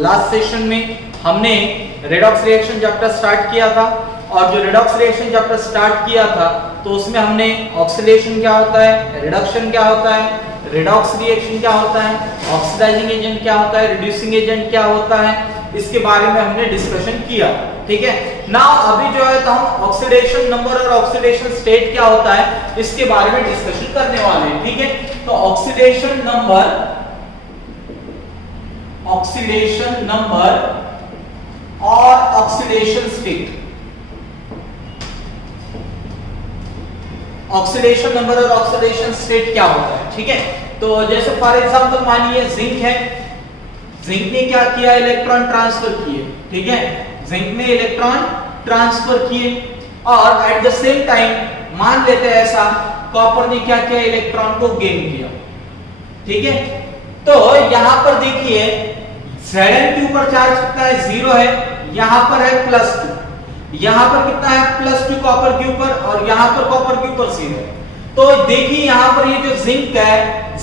Last session में हमने redox reaction chapter start किया था, और जो रेडॉक्स रिएक्शन चैप्टर स्टार्ट किया था तो उसमें हमने ऑक्सीडेशन क्या होता है, रिडक्शन क्या होता है, रेडॉक्स रिएक्शन क्या होता है, ऑक्सीडाइजिंग एजेंट क्या होता है, रिड्यूसिंग एजेंट क्या होता है, इसके बारे में हमने डिस्कशन किया। ठीक है, नाउ अभी जो है तो हम ऑक्सीडेशन नंबर और ऑक्सीडेशन स्टेट क्या होता है इसके बारे में डिस्कशन करने वाले हैं। ठीक है, तो ऑक्सीडेशन नंबर और ऑक्सीडेशन स्टेट, ऑक्सीडेशन नंबर और ऑक्सीडेशन स्टेट क्या होता है। ठीक है, तो जैसे फॉर एग्जांपल मानिए जिंक है, जिंक ने क्या किया, इलेक्ट्रॉन ट्रांसफर किए। ठीक है, जिंक ने इलेक्ट्रॉन ट्रांसफर किए, और एट द सेम टाइम मान लेते हैं ऐसा कॉपर ने क्या किया, इलेक्ट्रॉन को गेन किया। ठीक है, तो यहां पर देखिए Zn के ऊपर चार्ज कितना है, 0 है, यहां पर है +2, यहां पर कितना है +2 कॉपर के ऊपर, और यहां पर कॉपर के ऊपर 0 है। तो देखिए यहां पर ये जो जिंक है,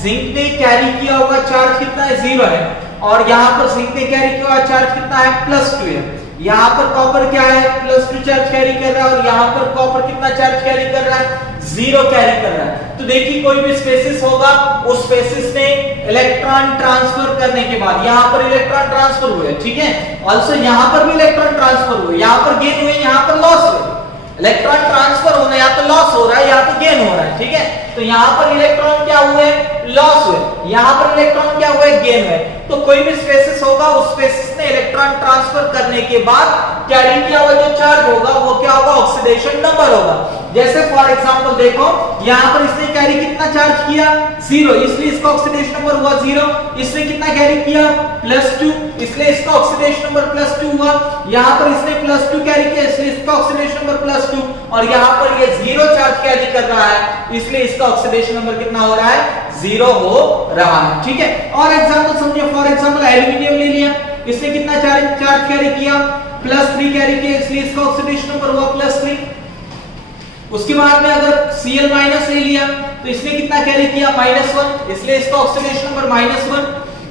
जिंक ने कैरी किया हुआ चार्ज कितना है, 0 है, और यहां पर जिंक ने कैरी किया हुआ चार्ज कितना है, +2 है। यहां पर कॉपर क्या है, +2 चार्ज कैरी कर रहा है, और यहां पर कॉपर कितना चार्ज कैरी कर रहा है, 0 कैरी कर रहा है। तो देखिए कोई भी स्पेसिस होगा, उस स्पेसिस में इलेक्ट्रॉन ट्रांसफर करने के बाद यहां पर इलेक्ट्रॉन ट्रांसफर हुए। ठीक है, ऑल्सो यहां पर भी इलेक्ट्रॉन ट्रांसफर हुए, यहां पर गेन हुए, यहां पर लॉस हुए। इलेक्ट्रॉन ट्रांसफर होना या तो लॉस हो रहा है या तो गेन हो रहा है। ठीक है, तो यहां पर इलेक्ट्रॉन क्या हुए, लॉस हुए, यहां पर इलेक्ट्रॉन क्या हुए, गेन हुए। तो कोई भी स्पेसिस होगा, उस स्पेसिस ने इलेक्ट्रॉन ट्रांसफर करने के बाद कैरी किया हुआ जो चार्ज होगा वो क्या होगा, ऑक्सीडेशन नंबर होगा। जैसे फॉर एग्जांपल देखो यहां पर इसने कैरी कितना चार्ज किया, 0, इसलिए इसका ऑक्सीडेशन नंबर हुआ 0। इसने कितना कैरी किया, +2, इसलिए इसका ऑक्सीडेशन नंबर +2 हुआ। यहां पर इसने +2 कैरी किया, इसलिए इसका ऑक्सीडेशन नंबर +2, और यहां पर ये 0 चार्ज कैरी कर रहा है, इसलिए इसका ऑक्सीडेशन नंबर कितना हो रहा है, 0 हो रहा है। ठीक है, और एग्जांपल समझिए, फॉर एग्जांपल एल्यूमिनियम ले लिया, इसने कितना चार्ज कैरी किया, +3 कैरी किया, इसलिए इसका ऑक्सीडेशन नंबर हुआ +3। उसके बाद में अगर Cl- ले लिया तो इसने कितना कैरी किया, -1, इसलिए इसका ऑक्सीडेशन नंबर -1।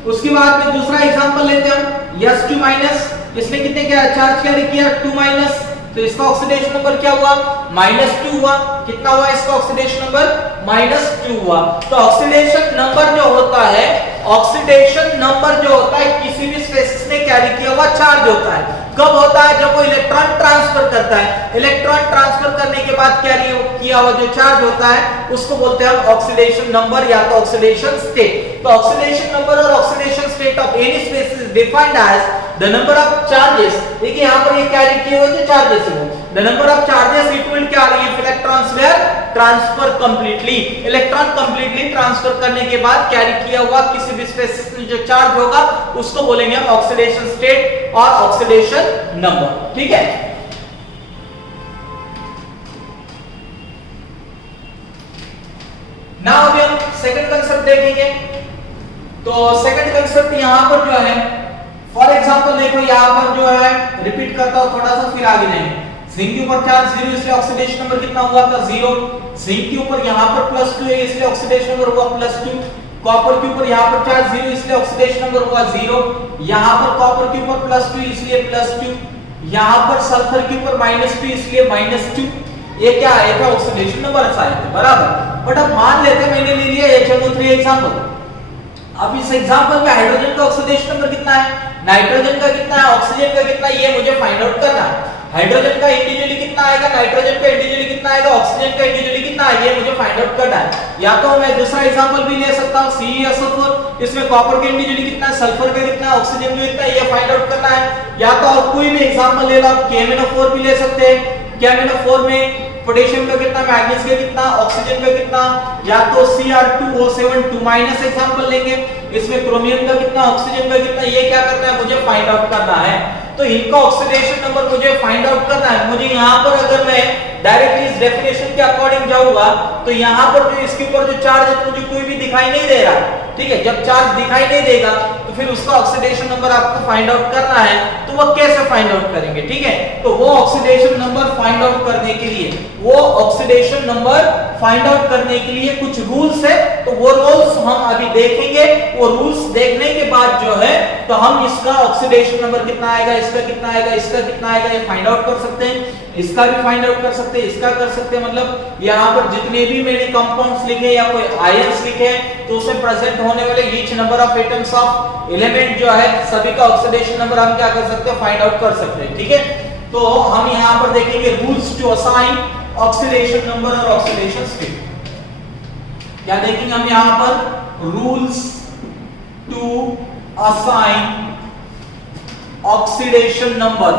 उसके बाद में दूसरा एग्जांपल लेते हैं हम, S2-, इसने कितने क्या चार्ज कैरी किया, 2-, तो इसका ऑक्सीडेशन नंबर क्या हुआ, -2 हुआ। कितना हुआ इसका ऑक्सीडेशन नंबर, -2 हुआ। तो ऑक्सीडेशन नंबर जो होता है, ऑक्सीडेशन नंबर जो होता है किसी भी स्पेसिस ने कैरी किया हुआ चार्ज होता है। कब होता है, जब वो इलेक्ट्रॉन ट्रांसफर करता है। इलेक्ट्रॉन ट्रांसफर करने के बाद कैरी किया हुआ जो चार्ज होता है उसको बोलते हैं हम ऑक्सीडेशन नंबर या तो ऑक्सीडेशन स्टेट। तो ऑक्सीडेशन नंबर और oxidation state of any species is defined as the number of charges. देखिए यहां पर ये कैरी किए हुए जो चार्जेस है, the number of charges equal क्या आ रही है, electrons were transfer completely. Electron completely transfer करने के बाद कैरी किया हुआ किसी भी स्पेसिस में जो चार्ज होगा उसको बोलेंगे हम ऑक्सीडेशन स्टेट और ऑक्सीडेशन नंबर। ठीक है, नाउ अभी हम सेकंड कंसेप्ट देखेंगे। तो सेकंड कंसेप्ट यहां पर जो है, फॉर एग्जांपल देखो यहां पर जो है, रिपीट करता हूं थोड़ा सा फिर आगे जाएंगे। जिंक के ऊपर चार्ज 0, इसलिए ऑक्सीडेशन नंबर कितना हुआ था, 0। जिंक के ऊपर यहां पर +2 है, इसलिए ऑक्सीडेशन नंबर हुआ +2। कॉपर के ऊपर यहां पर चार्ज 0, इसलिए ऑक्सीडेशन नंबर हुआ 0। यहां पर कॉपर के ऊपर +2 इसलिए +2। यहां पर सल्फर के ऊपर -2 इसलिए -2। ये क्या है, क्या ऑक्सीडेशन नंबर है बराबर। बट अब मान लेते हैं मैंने ले लिया HNO3 एग्जांपल। अब इस एग्जांपल में हाइड्रोजन का ऑक्सीडेशन नंबर कितना है, नाइट्रोजन का कितना है, ऑक्सीजन का कितना है, ये मुझे फाइंड आउट करना है। हाइड्रोजन का इंडिविजुअली कितना आएगा, नाइट्रोजन का इंडिविजुअली कितना आएगा, ऑक्सीजन का इंडिविजुअली कितना आएगा, ये मुझे फाइंड आउट करना है। या तो मैं दूसरा एग्जांपल भी ले सकता हूं, CeSO4, इसमें कॉपर का इंडिविजुअली कितना है, सल्फर का कितना है, ऑक्सीजन का कितना है, ये फाइंड आउट करना है। या तो और कोई भी एग्जांपल ले लो, आप KMnO4 भी ले सकते हैं। KMnO4 में पोटेशियम का कितना, मैग्नीज का कितना, ऑक्सीजन का कितना, या तो Cr2O7 2- एग्जांपल लेंगे, इसमें क्रोमियम का कितना, ऑक्सीजन का कितना, ये क्या करना है, मुझे फाइंड आउट करना है। तो इनका ऑक्सीडेशन नंबर मुझे फाइंड आउट करना है। मुझे यहां पर अगर मैं डायरेक्टली इस डेफिनेशन के अकॉर्डिंग जाऊंगा तो यहां पर जो इसके ऊपर जो चार्ज है मुझे कोई भी दिखाई नहीं दे रहा। ठीक है, जब चार्ज दिखाई नहीं देगा तो फिर उसका ऑक्सीडेशन नंबर आपको फाइंड आउट करना है। तो वो कैसे फाइंड आउट करेंगे, ठीक है, तो वो ऑक्सीडेशन नंबर फाइंड आउट करने के लिए, वो ऑक्सीडेशन नंबर फाइंड आउट करने के लिए कुछ रूल्स है। तो वो रूल्स हम अभी देखेंगे। वो रूल्स देखने के बाद जो है तो हम इसका ऑक्सीडेशन नंबर कितना आएगा, इसका कितना आएगा, इसका कितना आएगा, ये फाइंड आउट कर सकते हैं। इसका भी फाइंड आउट कर सकते हैं, इसका कर सकते हैं। मतलब यहाँ पर जितने भी मैंने कंपाउंड्स लिखे या कोई आयंस लिखे तो उसमें प्रेजेंट होने वाले each number of atoms of element जो है सभी का ऑक्सीडेशन नंबर हम क्या कर सकते हैं, फाइंड आउट कर सकते हैं। ठीक है, तो हम यहाँ पर देखेंगे rules to assign oxidation number और ऑक्सीडेशन स्टेट। क्या देखेंगे हम यहाँ पर, rules to assign oxidation number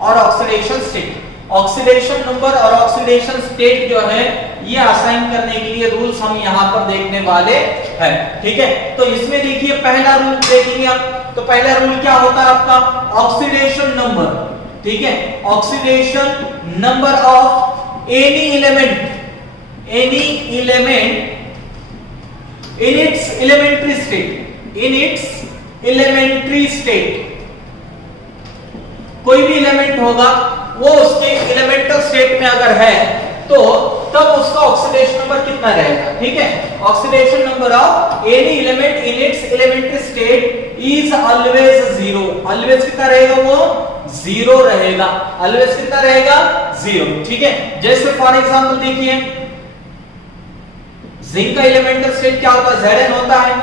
और ऑक्सीडेशन स्टेट। ऑक्सीडेशन नंबर और ऑक्सीडेशन स्टेट जो है ये असाइन करने के लिए रूल्स हम यहां पर देखने वाले हैं। ठीक है, तो इसमें देखिए पहला रूल देखेंगे हम। तो पहला रूल क्या होता है आपका, ऑक्सीडेशन नंबर। ठीक है, oxidation number of any element in its elementary state, कोई भी एलिमेंट होगा वो उसके एलिमेंटल स्टेट में अगर है तो तब उसका ऑक्सीडेशन नंबर कितना रहेगा। ठीक है, oxidation number of any element in its elementary state is always zero. Always कितना रहेगा, वो जीरो रहेगा। ऑलवेज कितना रहेगा, जीरो। ठीक है, जैसे फॉर एग्जांपल देखिए जिंक का एलिमेंटल स्टेट क्या होता है, Zn होता है।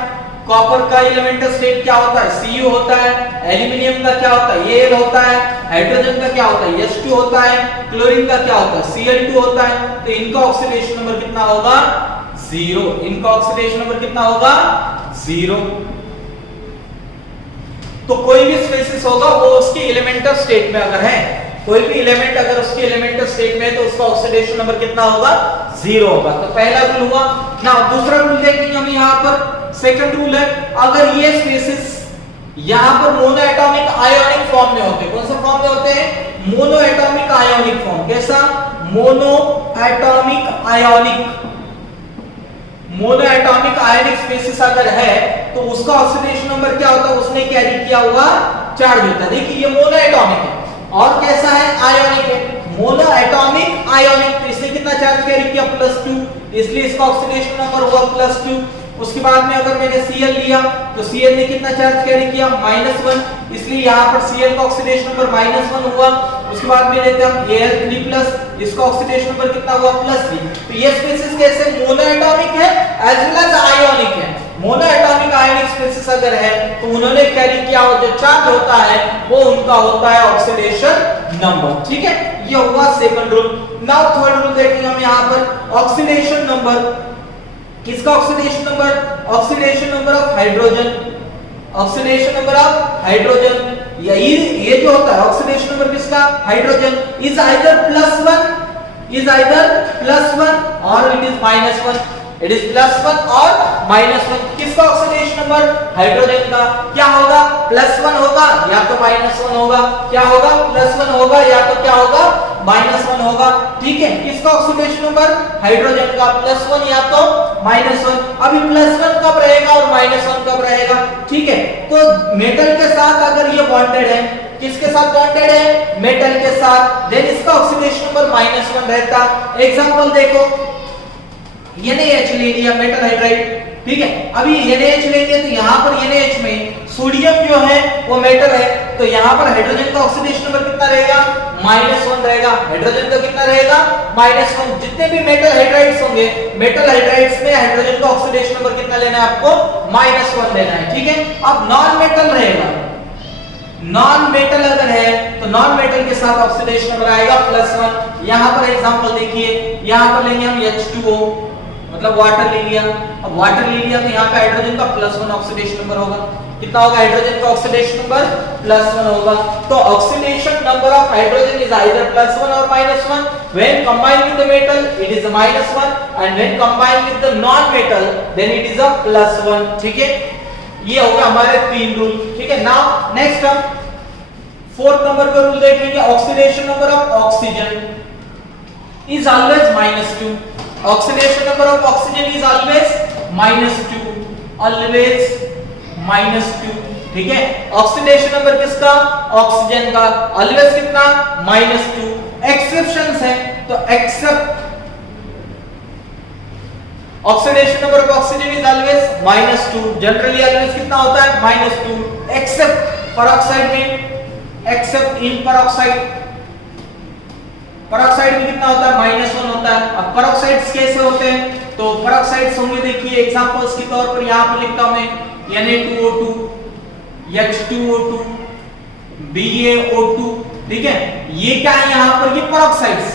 कॉपर का एलिमेंटल स्टेट क्या होता है, Cu होता है। एल्यूमिनियम का क्या होता है, Al होता है। हाइड्रोजन का क्या होता है, H2 होता है। क्लोरीन का क्या होता है, Cl2 होता है। तो इनका ऑक्सीडेशन नंबर कितना होगा, जीरो। इनका ऑक्सीडेशन नंबर कितना होगा, जीरो। तो कोई भी स्पेसिस होगा वो उसके एलिमेंटल स्टेट में अगर है, कोई भी एलिमेंट अगर उसके एलिमेंटल स्टेट में है तो उसका ऑक्सीडेशन नंबर कितना होगा, जीरो होगा। तो पहला रूल हुआ ना। दूसरा रूल देखेंगे हम यहाँ पर, सेकंड रूल है, अगर ये स्पेसिस यहाँ पर मोनो एटॉमिक आयोनिक फॉर्म में होते हैं। कौन सा फॉर्म में होते हैं, मोनो एटॉमिक आयोनिक फॉर्म। कैसा, mono atomic ionic. Mono atomic ionic species अगर है तो उसका ऑक्सीडेशन नंबर क्या होता है, उसने कैरी किया हुआ चार्ज होता है। देखिए ये मोनो एटॉमिक है और कैसा है, आयोनिक है। मोनो एटॉमिक आयोनिक, तो इसने कितना चार्ज कैरी किया, +2, इसलिए इसका ऑक्सीडेशन नंबर हुआ +2। उसके बाद में अगर मैंने Cl लिया तो Cl ने कितना चार्ज कैरी किया, -1, इसलिए यहाँ पर Cl का ऑक्सीडेशन नंबर -1 हुआ। उसके बाद में लेते हम Al3+, इसका ऑक्सीडेशन नंबर कितना हुआ, +3। तो ये स्पेसिस कैसे, मोनो एटॉमिक है एज वेल एज आयोनिक है। मोनो एटॉमिक आयोनिक स्पेसिस अगर है तो उन्होंने कैरी किया हुआ जो चार्ज होता है वो उनका होता है ऑक्सीडेशन नंबर। ठीक है, ये हुआ second rule. Now third rule देखेंगे हम यहाँ पर, ऑक्सीडेशन नंबर। किसका oxidation number, oxidation number of hydrogen. Oxidation number of hydrogen, ये जो होता है ऑक्सीडेशन नंबर किसका, हाइड्रोजन, इज आइदर +1 और इट इज -1। इट इज +1 और -1। किसका ऑक्सीडेशन नंबर, हाइड्रोजन का। क्या होगा, +1 होगा या तो -1 होगा। क्या होगा, +1 होगा या तो क्या होगा, -1 होगा। ठीक है, किसका ऑक्सीडेशन नंबर, हाइड्रोजन का, +1 या तो -1। अभी +1 कब रहेगा और -1 कब रहेगा। ठीक है, तो मेटल के साथ अगर ये बॉन्डेड है, किसके साथ बॉन्डेड है, मेटल के साथ, देन इसका ऑक्सीडेशन नंबर -1 रहता। एग्जांपल देखो, NaH ले लिया, मेटल हाइड्राइड। ठीक है, अभी NaH लेंगे तो यहाँ पर NaH में सोडियम जो है वो मेटल है, तो यहाँ पर हाइड्रोजन का ऑक्सीडेशन नंबर कितना रहेगा, -1 रहेगा। हाइड्रोजन का कितना रहेगा, -1। जितने भी मेटल हाइड्राइड्स होंगे, मेटल हाइड्राइड्स में हाइड्रोजन का ऑक्सीडेशन नंबर कितना लेना है आपको, -1 लेना है। ठीक है, अब नॉन मेटल रहेगा, नॉन मेटल अगर है तो नॉन मेटल के साथ ऑक्सीडेशन नंबर आएगा +1। यहाँ पर एग्जांपल देखिए, यहाँ पर लेंगे हम H2O, मतलब वाटर ले लिया। अब वाटर ले लिया तो यहाँ पे हाइड्रोजन का +1 ऑक्सीडेशन नंबर होगा। कितना होगा, हाइड्रोजन का ऑक्सीडेशन नंबर +1 होगा। तो oxidation number of hydrogen is either +1 और -1। When combined with the metal it is -1 and when combined with the non metal then it is a +1। ठीक है, ये हो गया हमारे 3 रूल। ठीक है, नाउ नेक्स्ट हम फोर्थ नंबर का रूल देखेंगे, oxidation number of oxygen is always -2। Oxidation number of oxygen is always -2, always -2। ठीक है, ऑक्सीडेशन नंबर किसका, ऑक्सीजन का, ऑलवेज कितना, -2। एक्सेप्शंस है तो except oxidation number of oxygen is always -2, generally always कितना होता है -2, एक्सेप्ट पेरोक्साइड में, एक्सेप्ट इन पेरोक्साइड, पेरोक्साइड में कितना होता है -1 होता है। अब पेरोक्साइड्स कैसे होते हैं, तो पेरोक्साइड्स होंगे, देखिए एग्जांपल्स के तौर पर यहां पर लिखता हूं मैं Na2O2, H2O2, BaO2, ठीक है, ये क्या है यहाँ पर, ये पेरोक्साइड्स,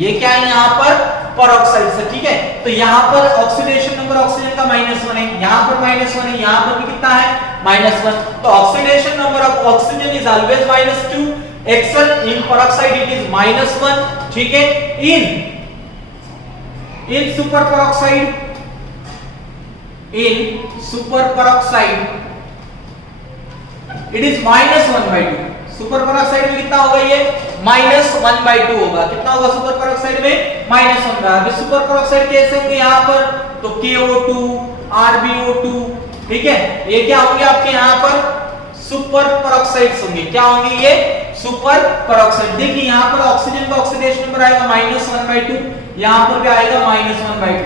ये क्या है यहाँ पर पेरोक्साइड्स है, ठीक है। तो यहाँ पर ऑक्सीडेशन नंबर ऑक्सीजन का -1 है, यहाँ पर -1 है, यहाँ पर भी कितना है -1, तो oxidation number of oxygen is always -2, except in peroxide it is -1, ठीक है। In super peroxide, in super peroxide it is -1/2, super peroxide में कितना होगा, ये -1/2 होगा, कितना होगा सुपर पेरोक्साइड में -1 का। अभी सुपर पेरोक्साइड कैसे होंगे यहाँ पर, तो KO2, RbO2, ठीक है, ये क्या होंगे आपके यहाँ पर सुपर पेरोक्साइड्स होंगे, क्या होंगे ये सुपर पेरोक्साइड। देखिए यहाँ पर ऑक्सीजन का ऑक्सीडेशन नंबर आएगा -1/2, यहाँ पर भी आएगा -1/2,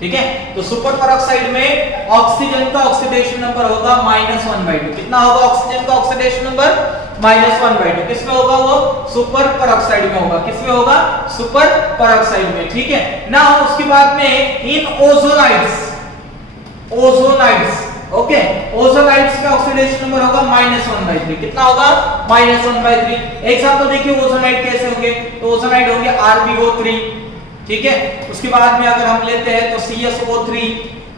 ठीक है। तो सुपर पेरोक्साइड में ऑक्सीजन का ऑक्सीडेशन नंबर होगा -1/2, कितना होगा ऑक्सीजन का ऑक्सीडेशन नंबर -1/2, किसमें होगा वो सुपर पेरोक्साइड में होगा, किसमें होगा सुपर पेरोक्साइड में, ठीक है ना। उसके बाद में इन ओजोनाइड्स, ओजोनाइड्स, ओके, ओजोनाइड्स का ऑक्सीडेशन नंबर होगा -1/3, कितना होगा -1/3। एग्जांपल देखिए ओजोनाइड कैसे होंगे, तो ओजोनाइड होंगे RbO3, ठीक है। उसके बाद में अगर हम लेते हैं तो CSO3,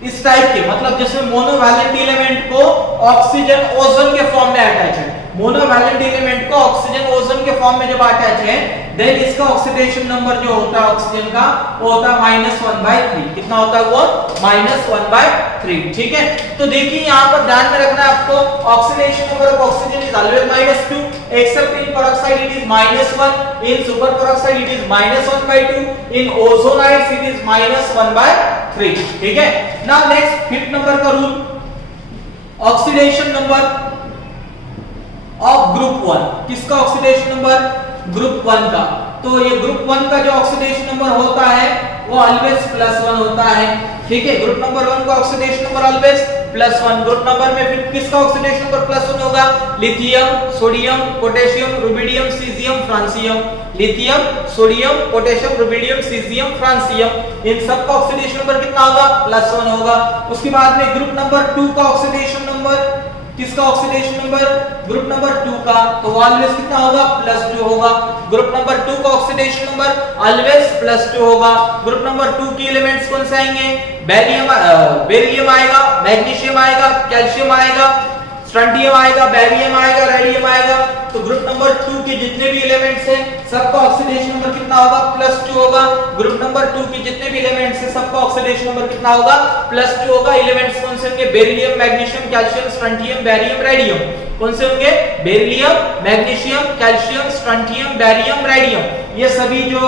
इस टाइप के, मतलब जिसमें मोनोवैलेंट एलिमेंट को ऑक्सीजन ओजोन के फॉर्म में अटैच है, मोनोवैलेंट एलिमेंट को ऑक्सीजन ओजोन के फॉर्म में जब अटैच है, देन इसका ऑक्सीडेशन नंबर जो होता है ऑक्सीजन का वो होता है -1/3, कितना होता है वो -1/3, ठीक है। तो देखिए यहाँ पर ध्यान में रखना है आपको, oxidation number of oxygen is always -2, except in peroxide it is -1, in super peroxide it is -1/2, in ozonides it is -1/3, ठीक है। नाउ नेक्स्ट 5th नंबर का rule, oxidation number of group 1, किसका ऑक्सीडेशन नंबर, ग्रुप 1 का। तो ये group 1 का जो oxidation number होता है वो ऑलवेज +1 होता है, ठीक है। ग्रुप नंबर 1 का oxidation number always +1, group number में फिर किसका ऑक्सीडेशन नंबर +1 होगा, lithium, sodium, potassium, rubidium, caesium, francium, lithium, sodium, potassium, rubidium, caesium, francium, इन सब का ऑक्सीडेशन नंबर कितना होगा +1 होगा। उसके बाद में ग्रुप नंबर 2 का ऑक्सीडेशन नंबर, किसका ऑक्सीडेशन नंबर, ग्रुप नंबर 2 का, तो ऑलवेज कितना होगा +2 होगा। ग्रुप नंबर 2 का ऑक्सीडेशन नंबर ऑलवेज +2 होगा। ग्रुप नंबर 2 के एलिमेंट्स कौन से आएंगे, बेरियम आएगा, मैग्नीशियम आएगा, कैल्शियम आएगा, स्ट्रोंटियम आएगा, बेरियम आएगा, रेडियम आएगा। तो ग्रुप नंबर 2 के जितने भी एलिमेंट्स हैं सबका ऑक्सीडेशन नंबर कितना होगा +2 होगा। ग्रुप नंबर 2 के जितने भी एलिमेंट्स हैं सबका ऑक्सीडेशन नंबर कितना होगा +2 होगा। एलिमेंट्स कौन से होंगे, beryllium, magnesium, calcium, strontium, barium, radium, कौन से होंगे, beryllium, magnesium, calcium, strontium, barium, radium, ये सभी जो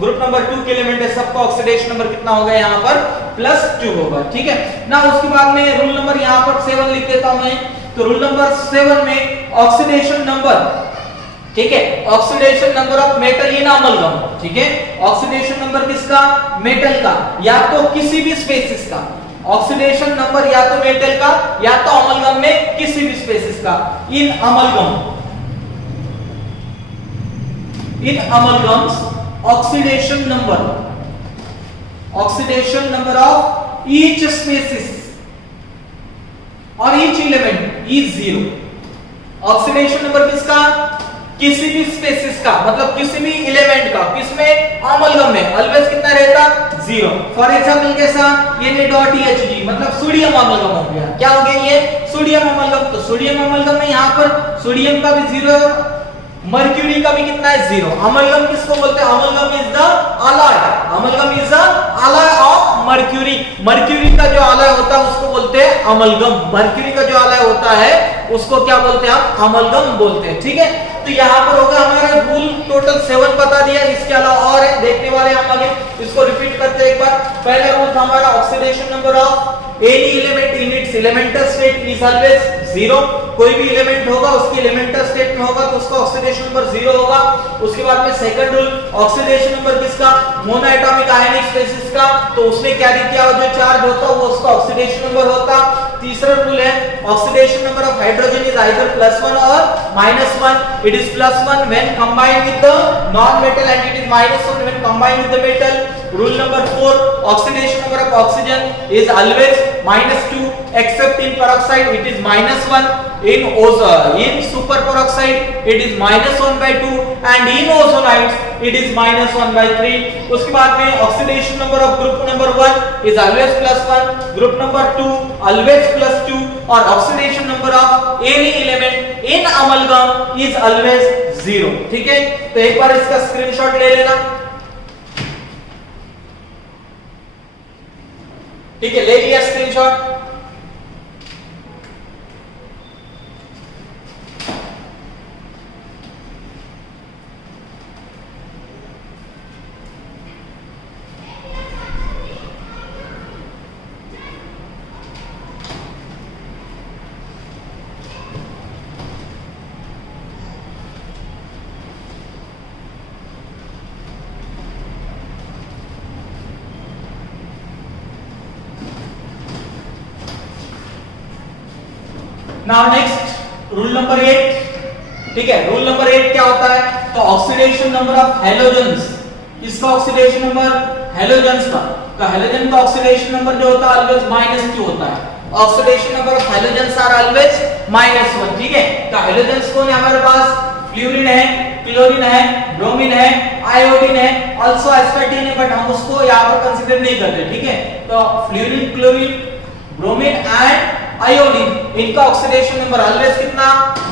ग्रुप नंबर 2 के एलिमेंट है सबका ऑक्सीडेशन नंबर कितना होगा यहाँ पर +2 होगा, ठीक है ना। उसके बाद में रूल नंबर यहाँ पर 7 लिख देता हूं मैं। तो रूल नंबर 7 में ऑक्सीडेशन नंबर, ठीक है, oxidation number of metal in amalgam, ठीक है, ऑक्सीडेशन नंबर किसका, मेटल का, या तो किसी भी स्पेसिस का, ऑक्सीडेशन नंबर या तो मेटल का या तो अमलगम में किसी भी स्पेसिस का, in amalgam, in amalgams oxidation number of each species और each element is 0। Oxidation number किसका, किसी भी स्पेसिस का, मतलब किसी भी एलिमेंट का, किसमें, अमलगम में, ऑलवेज कितना रहता 0। फॉर एग्जांपल कैसा, ये .HG मतलब सोडियम अमलगम हो गया, क्या हो गया ये सोडियम अमलगम। तो सोडियम अमलगम में यहाँ पर सोडियम का भी 0 है, मर्क्यूरी का भी कितना है 0। अमलगम किसको बोलते हैं, amalgam is the alloy, amalgam is the alloy of mercury. Mercury का जो अलॉय होता है उसको बोलते हैं अमलगम, मर्क्यूरी का जो अलॉय होता है उसको क्या बोलते हैं, हम अमलगम बोलते हैं, ठीक है। तो यहाँ पर होगा हमारा रूल टोटल 7 बता दिया, इसके अलावा और है देखने वाले हम आगे, इसको रिपीट करते हैं एक बार। पहला रूल था हमारा oxidation number of any element in its elemental state is always zero. कोई भी एलिमेंट होगा उसके एलिमेंटल स्टेट में होगा तो उसका ऑक्सीडेशन नंबर जीरो होगा। उसके बाद में सेकंड रूल, ऑक्सीडेशन नंबर किसका, मोनोएटॉमिक आयनिक स्पेसिस का, तो उसने कैरी किया जो चार्ज होता वो उसका ऑक्सीडेशन नंबर होता। तीसरा रूल है oxidation number of hydrogen is either +1 और -1। It is +1 when combined with the non metal and it is -1 when combined with the metal. Rule number 4, oxidation number of oxygen is always -2 except in peroxide it is -1, in superperoxide it is -1/2 and in ozonides it is -1/3। उसके बाद में oxidation number of group number 1 is always +1, group number 2 always +2 और oxidation number of any element in amalgam is always 0। ठीक है, तो एक बार इसका screenshot ले लेना। ठीक है, ले लिया screenshot. Now next rule number 8। ठीक है, रूल नंबर 8 क्या होता है, तो ऑक्सीडेशन नंबर ऑफ हैलोजेंस। इसका ऑक्सीडेशन नंबर हैलोजेंस का, तो हैलोजन का ऑक्सीडेशन नंबर जो होता है ऑलवेज -2 होता है। Oxidation number of halogens are always -1। ठीक है, तो हैलोजेंस कौन है हमारे पास, फ्लोरीन है, क्लोरीन है, ब्रोमीन है, आयोडीन है, आल्सो एस्पार्टीन है, बट हम उसको यहां पर कंसीडर नहीं करते। ठीक है, तो fluorine, chlorine, bromine and iodine, इनका ऑक्सीडेशन नंबर ऑलवेज कितना,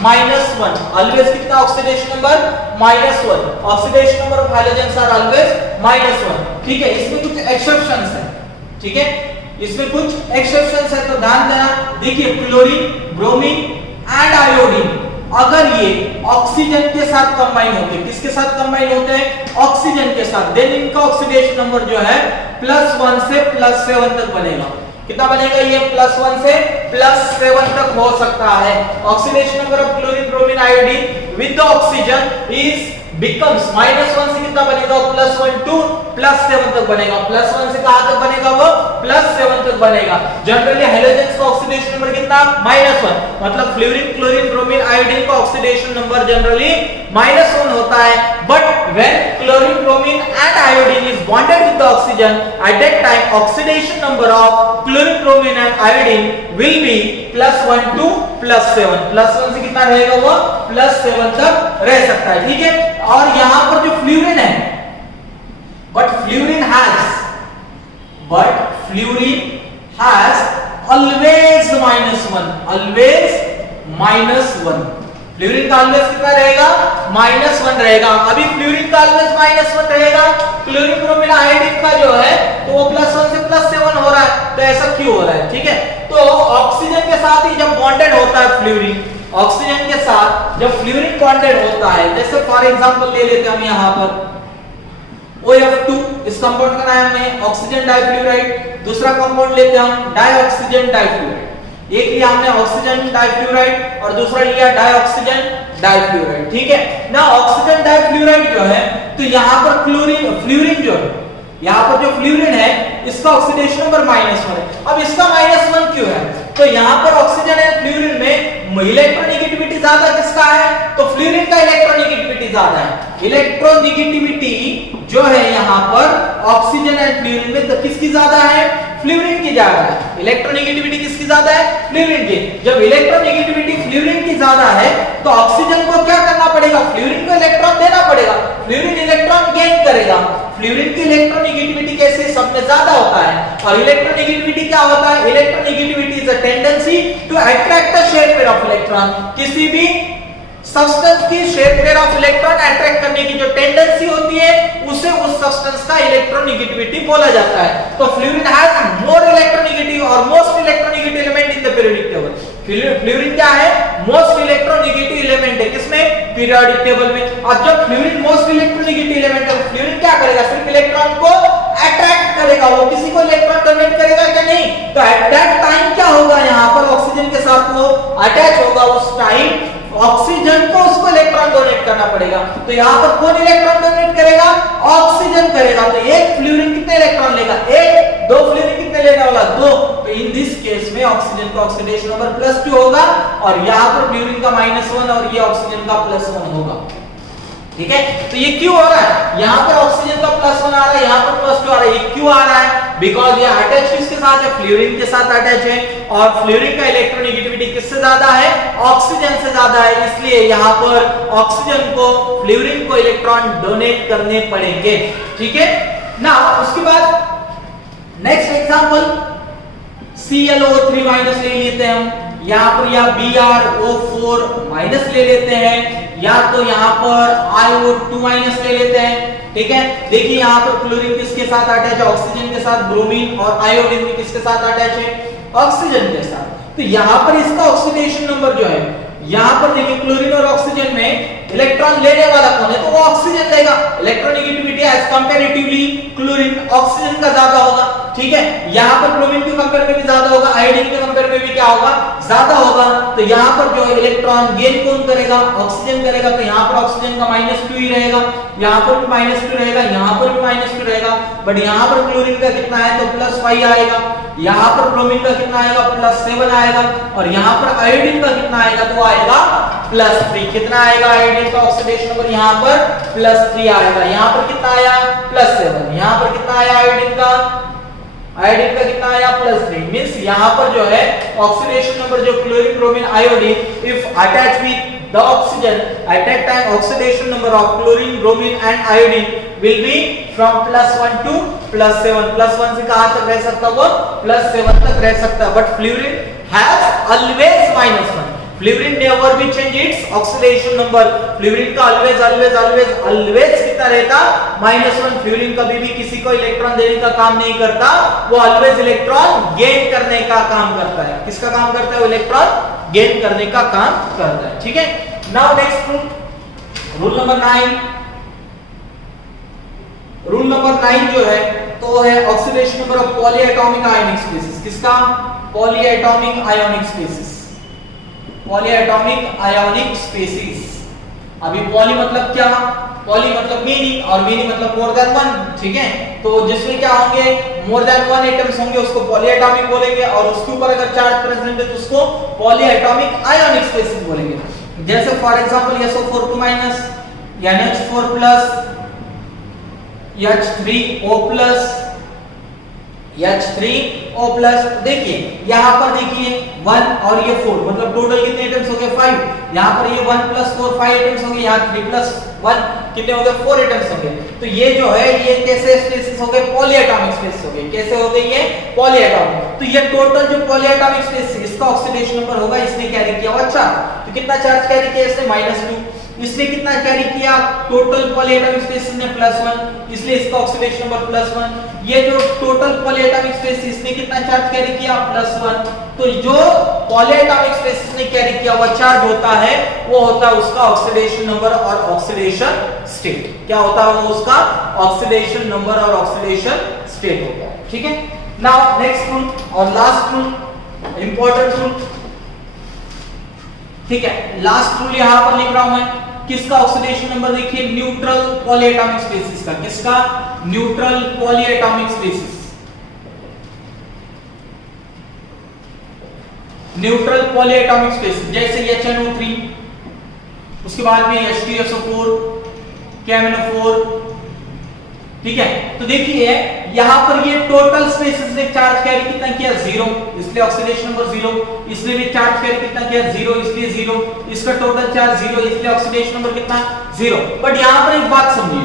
-1। ऑलवेज कितना oxidation number, -1। Oxidation number of halogens are always -1। ठीक है, इसमें कुछ एक्सेप्शंस है। ठीक है, इसमें कुछ एक्सेप्शंस है, तो ध्यान देना। देखिए, क्लोरीन, ब्रोमीन एंड आयोडीन अगर ये ऑक्सीजन के साथ कंबाइन होते हैं, किसके साथ कंबाइन होते हैं, ऑक्सीजन के साथ, देन इनका ऑक्सीडेशन नंबर जो है +1 से +7 तक बनेगा। कितना बनेगा, ये +1 से +7 तक हो सकता है। Oxidation number of chlorine, bromine, iodine with the oxygen is becomes -1 से कितना बनेगा, +1 to +7 तक बनेगा। +1 से कहां तक बनेगा, वो +7 तक बनेगा। जनरली हैलोजेंस का ऑक्सीडेशन नंबर कितना, -1, मतलब फ्लोरीन, क्लोरीन, ब्रोमीन, आयोडीन का ऑक्सीडेशन नंबर जनरली -1 होता है। But when chlorine, bromine and iodine is bonded with the oxygen, at that time oxidation number of chlorine, bromine and iodine will be +1 to +7। +1 से कितना रहेगा, वो +7 तक रह सकता है। ठीक है, और यहां पर जो फ्लोरीन है, but fluorine has always -1, always -1। Fluorine का ऑलवेज कितना रहेगा, -1 रहेगा। अभी फ्लोरीन का ऑलवेज -1 रहेगा, क्लोरीन, ब्रोमीन, आयोडीन का जो है तो वो +1 से +7 हो रहा है। तो ऐसा क्यों हो रहा है, ठीक है, तो ऑक्सीजन के साथ ही जब बॉन्डेड होता है फ्लोरीन, ऑक्सीजन के साथ जब फ्लोरीन बॉन्डेड होता है, जैसे फॉर एग्जांपल ले लेते हैं हम यहां पर OF2, इस कंपाउंड का नाम है ऑक्सीजन डाइफ्लोराइड। दूसरा कंपाउंड लेते हैं हम डाइऑक्सीजन डाइफ्लोराइड। एक लिया हमने ऑक्सीजन डाइफ्लोराइड और दूसरा लिया डाइऑक्सीजन डाइफ्लोराइड। ठीक है ना, ऑक्सीजन डाइफ्लोराइड जो है तो यहां पर फ्लोरीन जो है, यहां पर जो फ्लोरीन है इसका ऑक्सीडेशन नंबर -1 है। अब इसका -1 क्यों है, तो यहां पर ऑक्सीजन एंड फ्लोरीन में इलेक्ट्रोनेगेटिविटी ज्यादा किसका है, तो फ्लोरीन का इलेक्ट्रोनेगेटिविटी ज्यादा है। इलेक्ट्रोनेगेटिविटी जो है यहां पर ऑक्सीजन एंड फ्लोरीन में तो किसकी ज्यादा है, फ्लोरीन की ज्यादा है। इलेक्ट्रोनेगेटिविटी किसकी ज्यादा है, फ्लोरीन की। जब इलेक्ट्रोनेगेटिविटी फ्लोरीन की ज्यादा है तो ऑक्सीजन को क्या करना पड़ेगा, फ्लोरीन को इलेक्ट्रॉन देना पड़ेगा, फ्लोरीन इलेक्ट्रॉन गेन करेगा। फ्लोरीन की इलेक्ट्रोनेगेटिविटी कैसे, सब में ज्यादा होता है। और इलेक्ट्रोनेगेटिविटी क्या होता है, electronegativity is a tendency to attract the share pair of electron. किसी भी सब्सटेंस की share pair of electron attract करने की जो टेंडेंसी होती है उसे उस सब्सटेंस का इलेक्ट्रोनेगेटिविटी बोला जाता है। तो फ्लोरीन हैज मोर इलेक्ट्रोनेगेटिव और most electronegative element in the periodic table. Fluorine क्या है, मोस्ट इलेक्ट्रोनेगेटिव एलिमेंट है, किसमें, पीरियोडिक टेबल में। और जब फ्लोरीन मोस्ट इलेक्ट्रोनेगेटिव एलिमेंट है, फ्लोरीन क्या करेगा, सिर्फ इलेक्ट्रॉन को अट्रैक्ट करेगा, वो किसी को इलेक्ट्रॉन डोनेट करेगा क्या, नहीं। तो एट दैट टाइम क्या होगा, यहां पर ऑक्सीजन के साथ साथ वो अटैच होगा उस टाइम ऑक्सीजन को उसको इलेक्ट्रॉन डोनेट करना पड़ेगा। तो यहाँ पर कौन इलेक्ट्रॉन डोनेट करेगा? ऑक्सीजन करेगा। तो एक फ्लोरीन कितने इलेक्ट्रॉन लेगा? एक। दो फ्लोरीन कितने लेने वाला? दो। तो इन दिस केस में ऑक्सीजन का ऑक्सीडेशन नंबर +2 होगा और यहाँ पर फ्लोरीन का -1 और ये ऑक्सीजन का +1 होगा। ठीक है, तो ये क्यों हो रहा है? यहाँ पर ऑक्सीजन का +1 आ रहा है, यहाँ पर +2 आ रहा है। ये क्यों आ रहा है? बिकॉज ये अटैच किसके साथ है? फ्लोरीन के साथ अटैच है और फ्लोरीन का इलेक्ट्रोनेगेटिविटी किससे ज्यादा है? ऑक्सीजन से ज्यादा है। इसलिए यहाँ पर ऑक्सीजन को फ्लोरीन को इलेक्ट्रॉन डोनेट करने पड़ेंगे। ठीक है ना। उसके बाद नेक्स्ट एग्जांपल ClO3- ले लेते हैं हम। यहाँ पर या BrO4- ले लेते हैं या तो यहाँ पर iO2- ले लेते हैं। ठीक है, देखिए यहाँ पर क्लोरीन किसके साथ अटैच है? ऑक्सीजन के साथ। ब्रोमीन और आयोडीन भी किसके साथ अटैच है? ऑक्सीजन के साथ। तो यहाँ पर इसका ऑक्सीडेशन नंबर जो है, यहाँ पर देखिए क्लोरीन और ऑक्सीजन में इलेक्ट्रॉन लेने वाला कौन है? तो वो ऑक्सीजन लेगा। Electronegativity as comparatively chlorine oxygen का ज्यादा होगा। ठीक है, यहाँ पर ब्रोमीन के कंपेयर में भी ज्यादा होगा, आयोडीन के कंपेयर में भी क्या होगा? ज्यादा होगा। तो यहाँ पर जो इलेक्ट्रॉन गेन कौन करेगा? ऑक्सीजन करेगा। तो यहाँ पर ऑक्सीजन का -2 ही रहेगा, यहाँ पर भी -2 रहेगा, यहाँ पर भी -2 रहेगा। बट यहाँ पर क्लोरीन का कितना है? तो +5 आएगा। यहाँ पर ब्रोमीन का कितना आएगा? +7 आएगा। और यहाँ पर आयोडीन का कितना आएगा? तो आएगा +3। कितना आएगा आयोडीन का ऑक्सीडेशन नंबर? यहाँ पर +3 आएगा। यहाँ पर कितना आया? +7। यहाँ पर कितना आया आयोडीन का? आयोडीन का कितना आया? +3। मींस यहाँ पर जो है ऑक्सीडेशन नंबर जो chlorine, bromine, iodine if attach with the oxygen at that time oxidation number of chlorine, bromine and iodine will be from +1 to +7। +1 से कहां तक रह सकता है? वो +7 तक रह सकता है। But fluorine has always -1। Fluorine never be change its oxidation number। Fluorine का always कितना रहता? -1। फ्लोरीन कभी भी किसी को इलेक्ट्रॉन देने का काम नहीं करता, वो ऑलवेज इलेक्ट्रॉन गेन करने का काम करता है। किसका काम करता है? वो इलेक्ट्रॉन गेन करने का काम करता है। ठीक है, now next rule number 9। Rule number 9 जो है तो है oxidation number of polyatomic ionic species. किसका? Polyatomic ionic species. Polyatomic ionic species. अभी पॉली मतलब क्या? पॉली मतलब मेनी और मेनी मतलब मोर देन वन। ठीक है, तो जिसमें क्या होंगे? मोर देन वन एटम्स होंगे, उसको पॉलीएटॉमिक बोलेंगे। और उसके ऊपर अगर चार्ज प्रेजेंट है तो उसको पॉलीएटॉमिक आयोनिक स्पीसीज बोलेंगे। जैसे for example SO4 NH4+, H3O+, H3O+। देखिए यहाँ पर देखिए 1 और ये 4 मतलब टोटल कितने एटम्स हो गए? 5। यहाँ पर ये 1 + 4 5 एटम्स हो गए। यहाँ 3 + 1 कितने हो गए? 4 एटम्स हो गए। तो ये जो है ये कैसे स्पीसीज हो गए? पॉलीएटॉमिक स्पीसीज हो गए। कैसे हो गए ये? पॉलीएटॉमिक। तो ये टोटल जो पॉलीएटॉमिक स्पीसीज, इसका ऑक्सीडेशन नंबर होगा, इसने कैरी किया हुआ चार्ज। तो कितना चार्ज कैरी किया इसने? -2। इसने कितना कैरी किया? टोटल पॉलीएटॉमिक स्पीसीज ने +1, इसलिए इसका ऑक्सीडेशन नंबर +1। ये जो टोटल पॉलीएटॉमिक स्पीसीज इसने कितना चार्ज कैरी किया? +1। तो जो पॉलीएटॉमिक स्पीसीज ने कैरी किया हुआ चार्ज होता है वो होता है उसका ऑक्सीडेशन नंबर और ऑक्सीडेशन स्टेट। क्या होता है वो? उसका ऑक्सीडेशन नंबर और ऑक्सीडेशन स्टेट होता है। ठीक है, नाउ नेक्स्ट रूल और लास्ट रूल, इंपॉर्टेंट रूल। ठीक है, लास्ट रूल यहां पर लिख रहा हूं मैं। किसका ऑक्सीडेशन नंबर? देखिए न्यूट्रल पॉलीएटॉमिक स्पीसीज का। किसका? Neutral polyatomic species. Neutral polyatomic species जैसे HNO3, उसके बाद में H2SO4, KMnO4। ठीक है, तो देखिए यहां पर ये टोटल स्पीसीज ने चार्ज कैरी कितना किया? 0, इसलिए ऑक्सीडेशन नंबर 0। इसने भी चार्ज कैरी कितना किया? 0, इसलिए 0। इसका टोटल चार्ज 0, इसलिए ऑक्सीडेशन नंबर कितना? 0। बट यहां पर एक बात समझिए,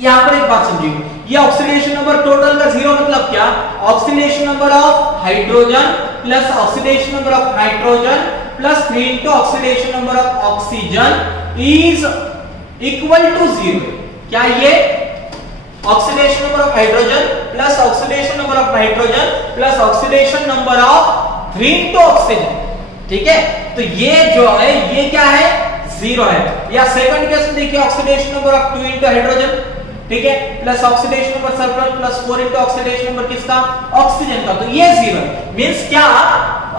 यहां पर एक बात समझिए, ये ऑक्सीडेशन नंबर टोटल का 0 मतलब क्या? Oxidation number of hydrogen plus oxidation number of nitrogen plus 3 into oxidation number of oxygen is equal to 0। क्या ये oxidation number of hydrogen plus oxidation number of nitrogen plus oxidation number of 3 into oxygen. ठीक है, तो ये जो है ये क्या है? 0 है। या सेकंड केस में देखिए oxidation number of 2 into hydrogen, ठीक है, plus oxidation number sulphur plus 4 into oxidation number किसका? ऑक्सीजन का। तो ये 0 है। मींस क्या?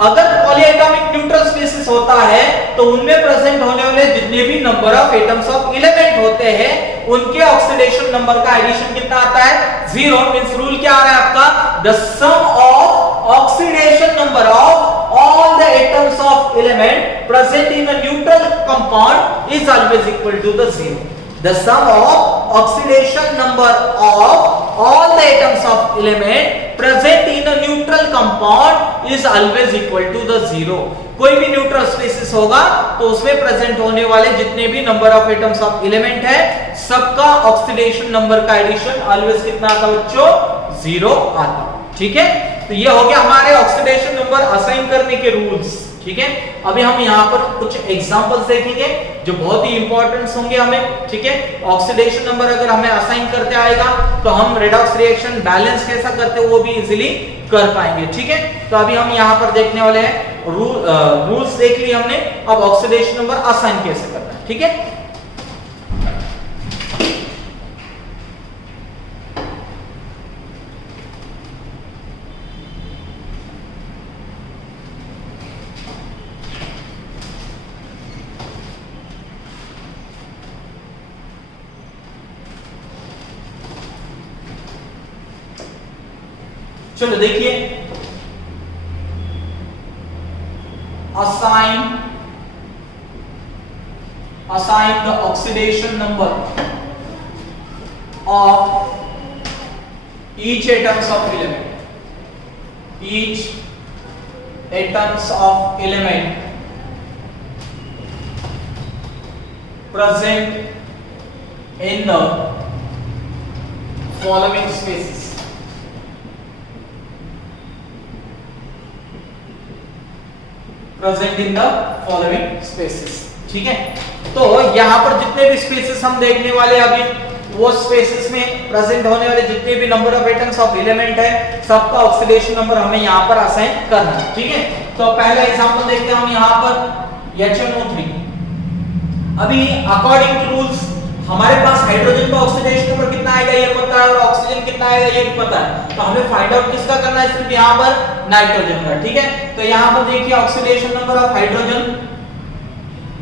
अगर पॉलीएटॉमिक न्यूट्रल स्पेसिस होता है तो उनमें प्रेजेंट होने वाले जितने भी number of atoms of element होते हैं उनके ऑक्सीडेशन नंबर का एडिशन कितना आता है 0 मींस रूल क्या आ रहा है आपका the sum of oxidation number of all the atoms of element present in a neutral compound is always equal to the 0 the sum of oxidation number of all the atoms of element present in a neutral compound is always equal to the 0 कोई भी neutral spaces होगा तो उसमें present होने वाले जितने भी number of atoms of element है सबका ऑक्सीडेशन नंबर का एडिशन ऑलवेज कितना आता बच्चों 0 आता। ठीक है, तो ये हो गया हमारे ऑक्सीडेशन नंबर असाइन करने के रूल्स। ठीक है, अभी हम यहाँ पर कुछ एग्जांपल्स देखेंगे जो बहुत ही इंपॉर्टेंट होंगे हमें। ठीक है, ऑक्सीडेशन नंबर अगर हमें असाइन करते आएगा तो हम रेडॉक्स रिएक्शन बैलेंस कैसा करते हैं वो भी इजीली कर पाएंगे। ठीक है, तो अभी हम यहाँ पर देखने वाले हैं रूल्स देख लिए हमने, अब ऑक्सीडेशन नंबर असाइन कैसे करना है। ठीक है, चलो देखिए, assign the oxidation number of each atoms of element, each atoms of element present in the following spaces। Present in the following spaces. ठीक है, तो यहां पर जितने भी स्पेसेस हम देखने वाले अभी वो स्पेसेस में प्रेजेंट होने वाले जितने भी number of atoms of element है सबका ऑक्सीडेशन नंबर हमें यहां पर असाइन करना है। ठीक है, तो पहला एग्जांपल देखते हैं हम यहां पर HNO3। अभी अकॉर्डिंग टू रूल्स हमारे पास हाइड्रोजन का ऑक्सीडेशन नंबर कितना आएगा ये पता है और ऑक्सीजन कितना आएगा ये भी पता है, तो हमें फाइंड आउट किसका करना है सिर्फ यहां पर नाइट्रोजन का। ठीक है, तो यहां पर देखिए oxidation number of hydrogen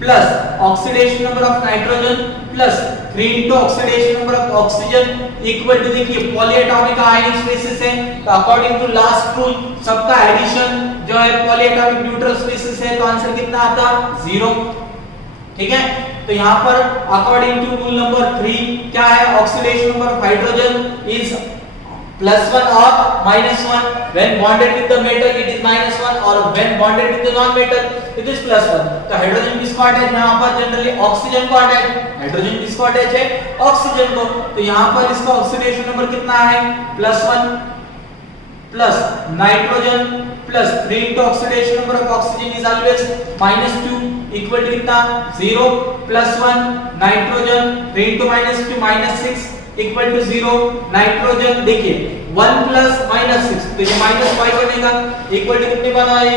plus oxidation number of nitrogen plus 3 into oxidation number of oxygen equal to देखिए पॉलीएटॉमिक आयनिक स्पेसिस है तो अकॉर्डिंग टू लास्ट रूल सबका एडिशन जो है पॉलीएटॉमिक न्यूट्रल स्पेसिस है तो आंसर कितना आता 0। ठीक है, तो यहां पर अकॉर्डिंग टू रूल नंबर 3 क्या है oxidation number of hydrogen is +1 or -1 when bonded with the metal it is -1 or when bonded with the non metal it is +1। तो हाइड्रोजन किसको अटैच यहां पर जनरली ऑक्सीजन को अटैच, हाइड्रोजन किसको attach है oxygen को, तो यहां पर इसका ऑक्सीडेशन नंबर कितना है +1 plus nitrogen plus 3 into oxidation number of oxygen is always -2 equal to कितना 0 +1 nitrogen 3 into -2 -6 equal to 0 nitrogen देखिए 1 प्लस -6 तो ये -5 बनेगा इक्वल टू कितने बना है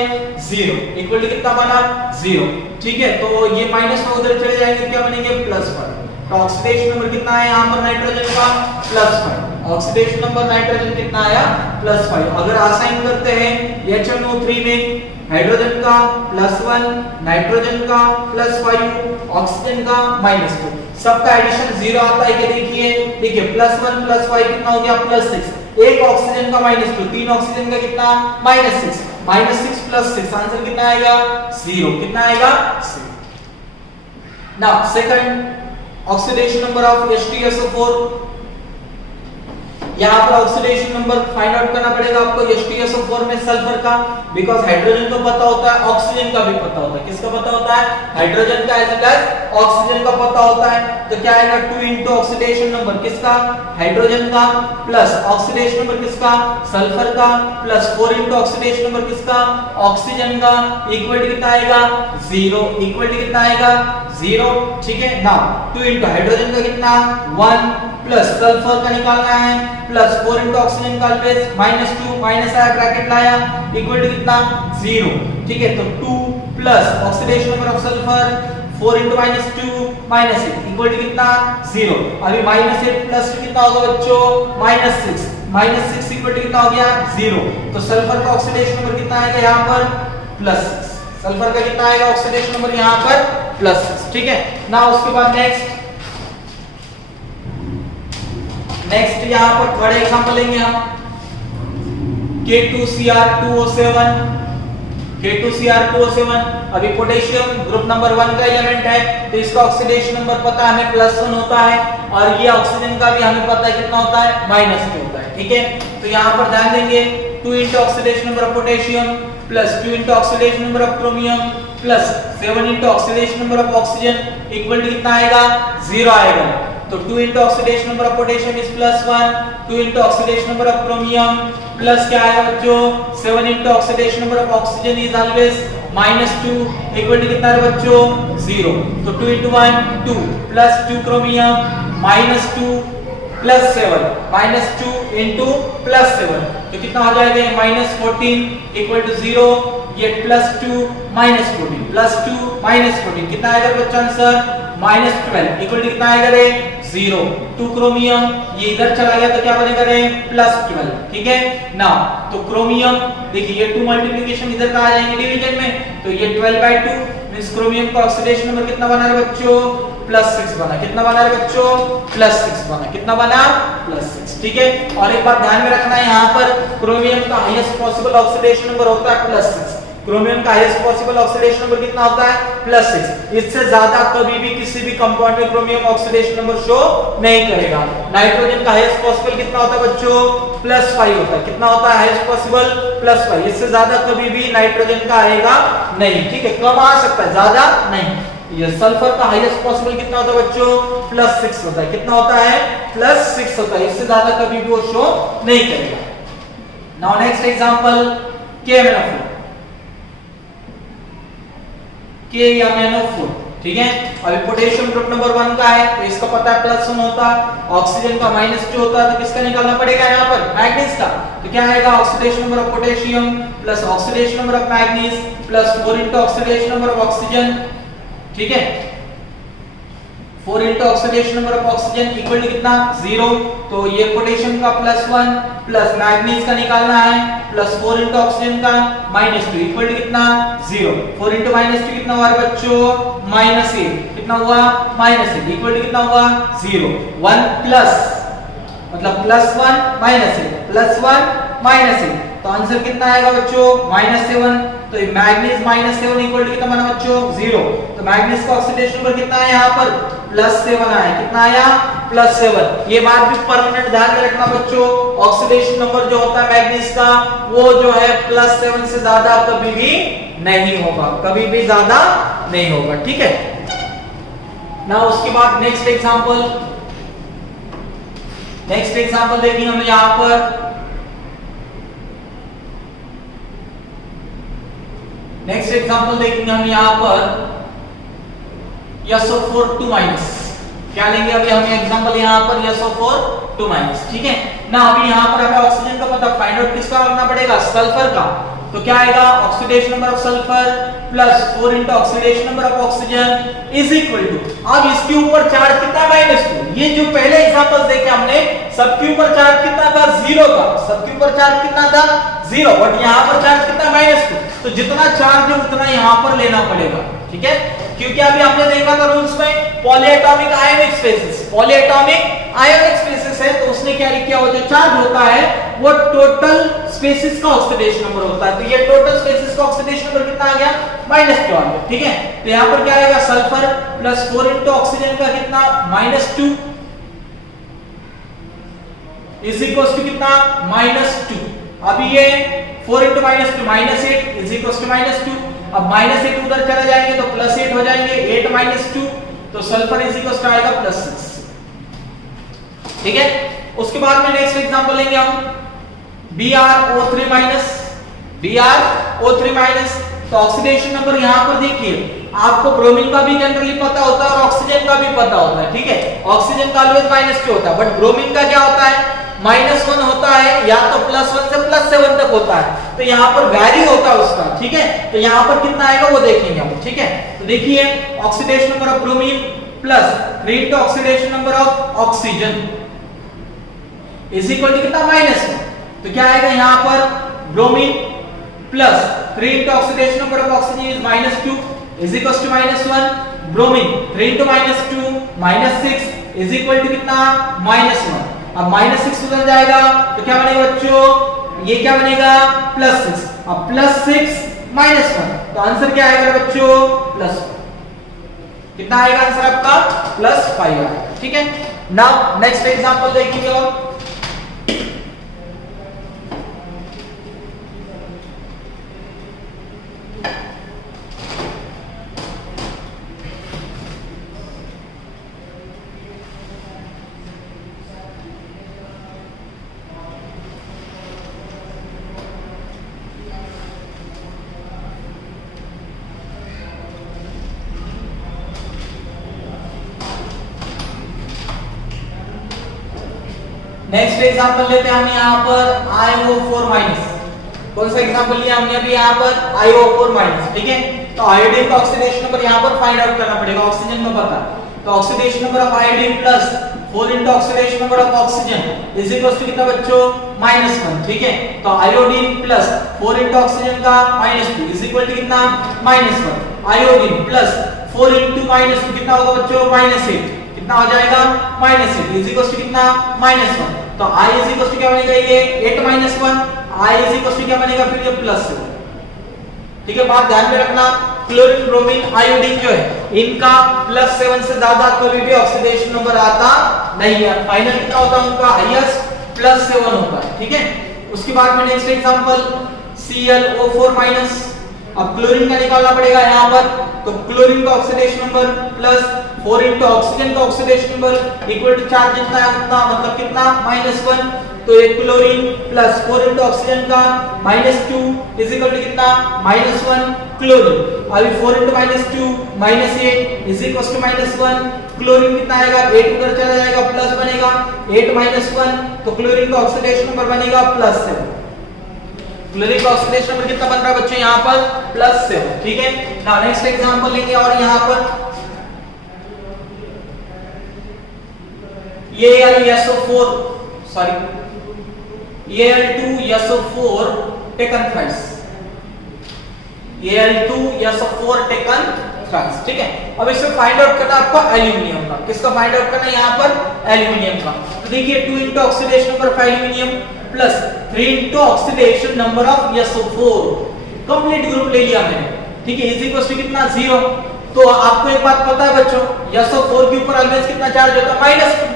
0 इक्वल टू कितना बना 0। ठीक है, तो ये -5 उधर चले जाएंगे क्या बनेंगे +5। तो ऑक्सीडेशन नंबर कितना है यहां पर नाइट्रोजन का +5, ऑक्सीडेशन नंबर नाइट्रोजन कितना आया +5। अगर असाइन करते हैं HNO3 में हाइड्रोजन का +1 नाइट्रोजन का +5 ऑक्सीजन का -2 सबका एडिशन 0 आता है कि देखिए +1 +5 कितना हो गया +6, एक ऑक्सीजन का -2 तीन ऑक्सीजन का कितना -6 -6 आंसर कितना आएगा 0 कितना आएगा 0। Now second oxidation number of H2SO4 यहां पर ऑक्सीडेशन नंबर फाइंड आउट करना पड़ेगा आपको H2SO4 में सल्फर का, बिकॉज़ हाइड्रोजन को पता होता है ऑक्सीजन का भी पता होता है। किसका पता होता है हाइड्रोजन का एज वेल एज ऑक्सीजन का पता होता है, तो क्या आएगा 2 इनटू ऑक्सीडेशन नंबर किसका हाइड्रोजन का प्लस ऑक्सीडेशन नंबर किसका सल्फर का प्लस 4 इनटू ऑक्सीडेशन नंबर किसका ऑक्सीजन का इक्वल टू कितना आएगा 0 इक्वल टू कितना आएगा 0। ठीक है, नाउ 2 इनटू हाइड्रोजन का कितना 1 प्लस सल्फर का निकालना है प्लस 4 इनटू ऑक्सीजन का ऑलवेज -2 माइनस आया ब्रैकेट लाया इक्वल टू कितना 0। ठीक है, तो 2 plus oxidation number of sulphur 4 into -2 -8 equal to कितना 0। अभी -8 प्लस कितना होगा बच्चों -6 इक्वल टू कितना हो गया 0। तो सल्फर का ऑक्सीडेशन नंबर कितना आएगा यहां पर +6। सल्फर का कितना आएगा ऑक्सीडेशन नंबर यहाँ पर +6, ठीक है ना। उसके बाद नेक्स्ट यहाँ पर थर्ड एग्जांपल लेंगे हम K2Cr2O7। अभी पोटेशियम ग्रुप नंबर 1 का एलिमेंट है, तो इसका ऑक्सीडेशन नंबर पता है हमें +1 होता है, और ये ऑक्सीजन का भी हमें पता है कितना होता है -2 होता है, ठीक है। तो यहाँ पर ध्यान देंगे 2 into oxidation number of potassium plus 2 into oxidation number of chromium plus 7 into oxidation number of oxygen equal to कितना आएगा 0 आएगा। तो 2 into oxidation number of potassium is +1, 2 into oxidation number of chromium plus क्या आएगा बच्चों 7 into oxidation number of oxygen is always -2 equal to कितना है बच्चों 0। तो 2 into 1 2 plus 2 chromium -2 plus 7 -2 into +7 तो कितना हो जाएगा -14 इक्वल टू 0। ये +2 -14 +2 -14 कितना आएगा बच्चा आंसर -12 इक्वल टू कितना आएगा रे 0। 2 क्रोमियम ये इधर चला गया तो क्या बनेगा रे +12, ठीक है ना। तो क्रोमियम देखिए ये 2 मल्टीप्लिकेशन इधर का आ जाएंगे डिवीजन में, तो ये 12/2 मींस क्रोमियम का ऑक्सीडेशन नंबर कितना बना रे बच्चों +6 बना। कितना बना रे बच्चों +6 बना। कितना बना +6, ठीक है। और एक बात ध्यान में रखना है यहाँ पर क्रोमियम का हाईएस्ट पॉसिबल ऑक्सीडेशन नंबर होता है +6। क्रोमियम का हाईएस्ट पॉसिबल ऑक्सीडेशन नंबर कितना होता है +6। इससे ज्यादा कभी भी किसी भी कंपाउंड में क्रोमियम ऑक्सीडेशन नंबर शो नहीं करेगा। नाइट्रोजन का हाईएस्ट पॉसिबल कितना होता है बच्चों +5 होता है। कितना होता है हाईएस्ट पॉसिबल +5। इससे ज्यादा कभी भी नाइट्रोजन का आएगा नहीं, ठीक है। कम आ सकता है, ज्यादा नहीं। ये सल्फर का हाईएस्ट पॉसिबल कितना होता है बच्चों +6 होता है। कितना होता है +6 होता है। इससे ज्यादा कभी भी वो शो नहीं करेगा। Now next example KMnO4 KMnO4, ठीक है। अभी पोटेशियम ग्रुप नंबर 1 का है तो इसका पता है +1 होता है, ऑक्सीजन का -2 होता है, तो किसका निकालना पड़ेगा यहाँ पर मैग्नीज का। तो क्या आएगा oxidation number of potassium plus oxidation number of manganese plus 4 into oxidation number of oxygen, ठीक है। 4 into oxidation number of oxygen equal to कितना 0। तो ये पोटेशियम का +1 प्लस मैग्नीज का निकालना है प्लस 4 into ऑक्सीजन का -2 इक्वल टू कितना 0। 4 into -2 कितना हुआ बच्चों -8 कितना हुआ -8 इक्वल टू कितना हुआ 0। 1 प्लस मतलब +1 -8 +1 -8 तो आंसर कितना आएगा बच्चों -7। तो ये मैग्नीज -7 इक्वल टू कितना बना बच्चों 0। तो मैग्नीज का ऑक्सीडेशन नंबर कितना है यहाँ पर +7 आया। कितना आया +7। ये बात भी परमानेंट ध्यान में रखना बच्चों, ऑक्सीडेशन नंबर जो होता है मैग्नीज का वो जो है +7 से ज्यादा कभी भी नहीं होगा, कभी भी ज्यादा नहीं होगा, ठीक है ना। उसके बाद नेक्स्ट एग्जांपल देखेंगे हम यहाँ पर। नेक्स्ट एग्जांपल देखेंगे हम यहाँ पर SO4 2-। क्या लेंगे अभी हम एग्जांपल यहाँ पर SO4 2-, ठीक है ना। अभी यहाँ पर हमें ऑक्सीजन का पता फाइंड आउट किसका करना पड़ेगा सल्फर का। तो क्या आएगा oxidation number of sulphur plus 4 into oxidation number of oxygen is equal to, अब इसके ऊपर चार्ज कितना -2। ये जो पहले एग्जांपल देखे हमने सबके ऊपर चार्ज कितना था 0 था, सबके ऊपर चार्ज कितना था 0, बट यहाँ पर चार्ज कितना -2। तो जितना चार्ज है उतना यहाँ पर लेना पड़ेगा, ठीक है। क्योंकि अभी हमने देखा था रूल्स में polyatomic ionic species, polyatomic ionic species है तो उसने क्या किया वो जो चार्ज होता है वो टोटल स्पेसिस का ऑक्सीडेशन नंबर होता है। तो ये टोटल स्पेसिस का ऑक्सीडेशन नंबर कितना आ गया -2 आ गया, ठीक है। तो यहाँ पर क्या आएगा सल्फर प्लस 4 into ऑक्सीजन का कितना -2 इज इक्वल टू कितना -2। अभी ये 4 into -2 -8 इज इक्वल टू -2। अब -8 उधर चले जाएंगे तो +8 हो जाएंगे, 8 - 2 तो सल्फर इज इक्वल टू आएगा +6, ठीक है। उसके बाद में नेक्स्ट एग्जांपल लेंगे हम BrO3-। BrO3-, तो ऑक्सीडेशन नंबर यहां पर देखिए आपको ब्रोमीन का भी जनरली पता होता है और ऑक्सीजन का भी पता होता है, ठीक है। ऑक्सीजन का ऑलवेज -2 होता है, बट ब्रोमीन का क्या होता है -1 होता है या तो +1 से +7 तक होता है। तो यहाँ पर वैरी होता है उसका, ठीक है। तो यहाँ पर कितना आएगा वो देखेंगे हम, ठीक है। तो देखिए oxidation number of bromine plus 3 into oxidation number of oxygen is equal to कितना -1। तो क्या आएगा यहाँ पर bromine plus 3 into oxidation number of oxygen is -2 is equals to -1. Bromine 3 into -2 -6 is equal to कितना -1. अब -6 उधर जाएगा तो क्या बनेगा बच्चों, ये क्या बनेगा +6. अब +6 -1 तो आंसर क्या आएगा बच्चों +1. कितना आएगा आंसर आपका +5 आएगा. ठीक है. नाउ नेक्स्ट एग्जांपल देखिए. और नेक्स्ट एग्जांपल लेते हैं हम यहाँ पर IO4-. कौन सा एग्जांपल लिया हमने अभी यहाँ पर IO4-. ठीक है. तो आयोडीन का ऑक्सीडेशन नंबर यहाँ पर फाइंड आउट करना पड़ेगा. ऑक्सीजन में बता तो oxidation number of iodine plus 4 into oxidation number of oxygen is equal to कितना बच्चों -1. ठीक है. तो आयोडीन प्लस 4 into ऑक्सीजन का -2 इज इक्वल टू कितना -1. आयोडीन प्लस 4 into -2 कितना होगा बच्चों -8. कितना हो जाएगा -8 इज इक्वल टू कितना -1. तो I इज इक्वल टू क्या बनेगा ये 8 - 1. I इज इक्वल टू क्या बनेगा फिर ये +7. ठीक है. बात ध्यान में रखना, क्लोरीन ब्रोमीन आयोडीन जो है इनका +7 से ज्यादा कभी भी ऑक्सीडेशन नंबर आता नहीं है. फाइनल कितना होता है उनका हाईएस्ट +7 होता है. ठीक है. उसके बाद में नेक्स्ट एग्जांपल ClO4-. अब क्लोरीन का निकालना पड़ेगा यहाँ पर. तो क्लोरीन का oxidation number plus 4 into oxygen का oxidation number equal to charge जितना है उतना मतलब कितना -1. तो ये क्लोरीन प्लस 4 into ऑक्सीजन का -2 इज इक्वल टू कितना -1 क्लोरीन. अभी 4 into -2 -8 is equal to -1. Chlorine कितना आएगा 8 उधर चला जाएगा प्लस बनेगा 8 - 1. तो क्लोरीन का ऑक्सीडेशन नंबर बनेगा +7. क्लोरीन का ऑक्सीडेशन नंबर कितना बन रहा है बच्चों यहाँ पर +7. ठीक है. नाउ नेक्स्ट एग्जांपल लेंगे. और यहाँ पर Al2SO4 taken thrice. Al2SO4 taken thrice. ठीक है. अब इससे फाइंड आउट करना आपको एल्यूमिनियम का. किसका फाइंड आउट करना है यहाँ पर एल्यूमिनियम का. तो देखिए 2 into oxidation number of aluminium plus 3 into oxidation number of SO4. Complete group ले लिया मैंने. ठीक है. इज इक्वल टू कितना 0. तो आपको एक बात पता है बच्चों SO4 के ऊपर ऑलवेज कितना चार्ज होता है -2.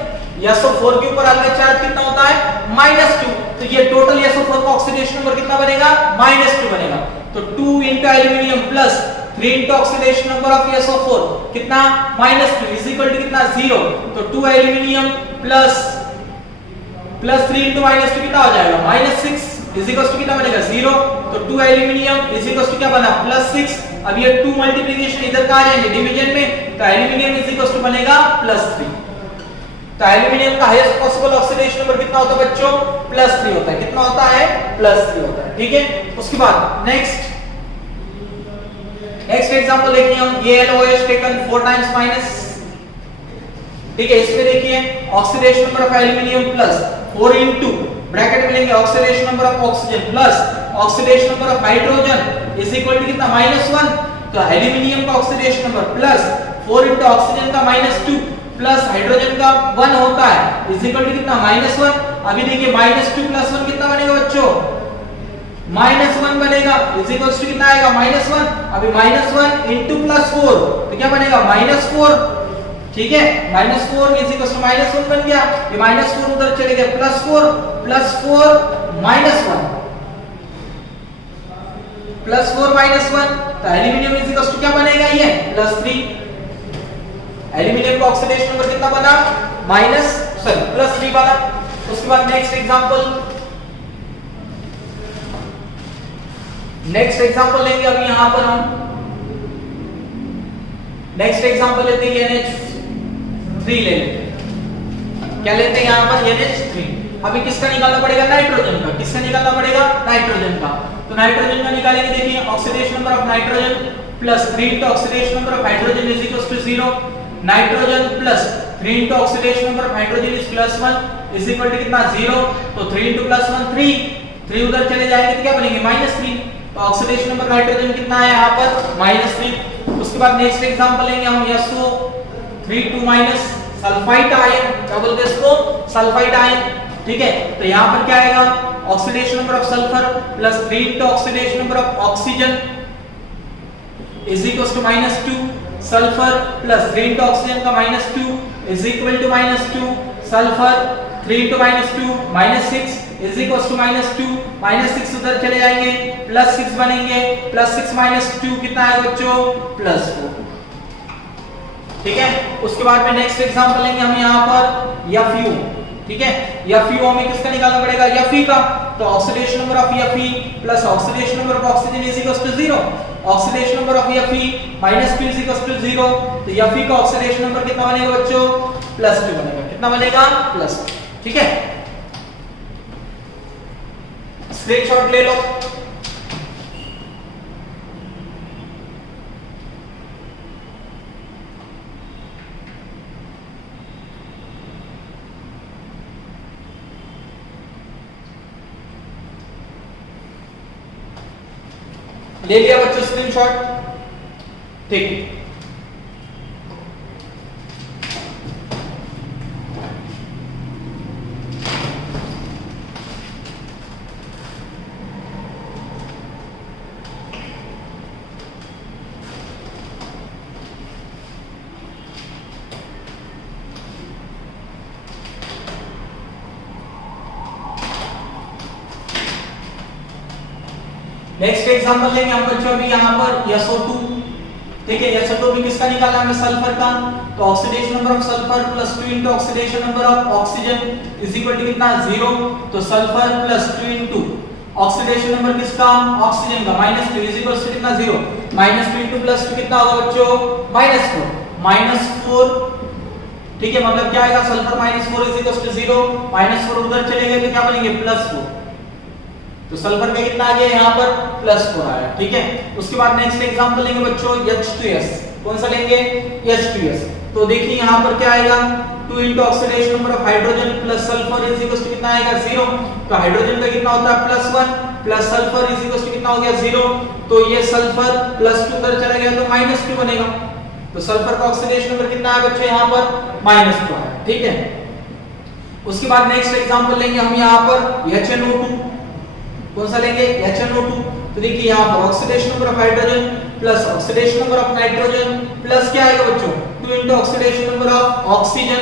SO4 के ऊपर ऑलवेज चार्ज कितना होता है -2. तो ये टोटल SO4 का ऑक्सीडेशन नंबर कितना बनेगा -2 बनेगा. तो 2 into aluminium plus 3 into oxidation number of SO4 कितना -2 इज इक्वल टू कितना 0. तो 2 एल्यूमिनियम प्लस 3 into -2 कितना हो जाएगा -6 इज इक्वल टू कितना बनेगा 0. तो 2 एल्यूमिनियम इज इक्वल टू क्या बना +6. अब ये 2 मल्टीप्लिकेशन इधर कहां जाएंगे डिवीजन में. तो एल्यूमिनियम इज इक्वल टू बनेगा +3. तो एल्यूमिनियम का हाईएस्ट पॉसिबल ऑक्सीडेशन नंबर कितना होता है बच्चों +3 होता है. कितना होता है +3 होता है. ठीक है. उसके बाद नेक्स्ट एग्जांपल देखिए हम AlOH टेकन 4 times माइनस. ठीक है. इसमें देखिए oxidation number of aluminium plus 4 into bracket में लेंगे oxidation number of oxygen plus oxidation number of hydrogen is equal to कितना -1. तो एल्यूमिनियम का oxidation number plus 4 into oxygen का -2 प्लस हाइड्रोजन का 1 होता है इज इक्वल टू कितना -1. अभी देखिए -2 + 1 कितना बनेगा बच्चों -1 बनेगा इज इक्वल टू कितना आएगा -1. अभी -1 into +4 तो क्या बनेगा -4. ठीक है. -4 इज इक्वल टू -1 बन गया. ये -4 उधर चले गए +4 +4 -1 +4 -1. तो एल्यूमिनियम इज इक्वल टू क्या बनेगा ये +3. एल्यूमिनियम का ऑक्सीडेशन नंबर कितना बना +3 बना. उसके बाद नेक्स्ट एग्जांपल लेंगे. अभी यहां पर हम नेक्स्ट एग्जांपल लेते हैं NH3 ले लेते हैं. क्या लेते हैं यहां पर NH3. अभी किसका निकालना पड़ेगा नाइट्रोजन का. किसका निकालना पड़ेगा नाइट्रोजन का. तो नाइट्रोजन का निकालेंगे. देखिए oxidation number of nitrogen plus 3 into oxidation number of hydrogen is equal to 0. Nitrogen plus 3 into oxidation number of hydrogen is +1 is equal to कितना 0. तो 3 into +1 3 उधर चले जाएंगे तो क्या बनेंगे -3. तो ऑक्सीडेशन नंबर नाइट्रोजन कितना है यहाँ पर -3। उसके बाद नेक्स्ट एग्जांपल लेंगे हम SO3 सल्फाइड आयन, क्या बोलते हैं इसको, सल्फाइड आयन, ठीक है। तो यहाँ पर क्या आएगा, oxidation number of sulphur plus 3 into oxidation number of oxygen is equal to -2, sulphur plus 3 into oxygen का -2 is equal to -2, sulphur 3 into -2 -6 is equal to -2, -6 उधर चले जाएंगे, +6 बनेंगे, +6 -2 कितना आएगा बच्चों, +4, ठीक है। उसके बाद में नेक्स्ट एग्जांपल लेंगे हम यहाँ पर FeO, ठीक है। FeO में किसका निकालना पड़ेगा, Fe का, तो oxidation number of Fe plus oxidation number of oxygen is equal to 0, oxidation number of Fe -2 is equal to 0, तो Fe का ऑक्सीडेशन नंबर कितना बनेगा बच्चों, +2 बनेगा, कितना बनेगा, +2, ठीक है। स्क्रीनशॉट ले लो। ले लिया बच्चों स्क्रीनशॉट, ठीक। नेक्स्ट एग्जांपल लेंगे हम बच्चों अभी यहाँ पर SO2, ठीक है। SO2 भी किसका निकालना है हमें, सल्फर का, तो oxidation number of sulphur plus 2 into oxidation number of oxygen is equal to कितना, 0, तो sulphur plus 2 into oxidation number किसका, ऑक्सीजन का, -2 इज इक्वल टू कितना, 0, -2 इनटू +2 कितना होगा बच्चों, -4, ठीक है। मतलब क्या आएगा, सल्फर -4 इज इक्वल टू 0, -4 उधर चले गए तो क्या बनेंगे, +4, तो सल्फर का कितना आ गया यहाँ पर, +4 आया, ठीक है। उसके बाद नेक्स्ट एग्जांपल लेंगे बच्चों H2S, कौन सा लेंगे, H2S, तो देखिए यहाँ पर क्या आएगा, 2 into oxidation number of hydrogen plus sulphur is equal to कितना आएगा, 0, तो हाइड्रोजन का कितना होता है, +1 plus sulphur is equal to कितना हो गया, 0, तो ये सल्फर +2 उधर चला गया तो -2 बनेगा, तो सल्फर का ऑक्सीडेशन नंबर कितना है बच्चों यहाँ पर, -2 है, ठीक है। उसके बाद नेक्स्ट एग्जांपल लेंगे हम यहाँ पर HNO2, कौन सा लेंगे, HNO2, तो देखिए यहाँ पर oxidation number of hydrogen plus oxidation number of nitrogen plus क्या आएगा बच्चों, 2 into oxidation number of oxygen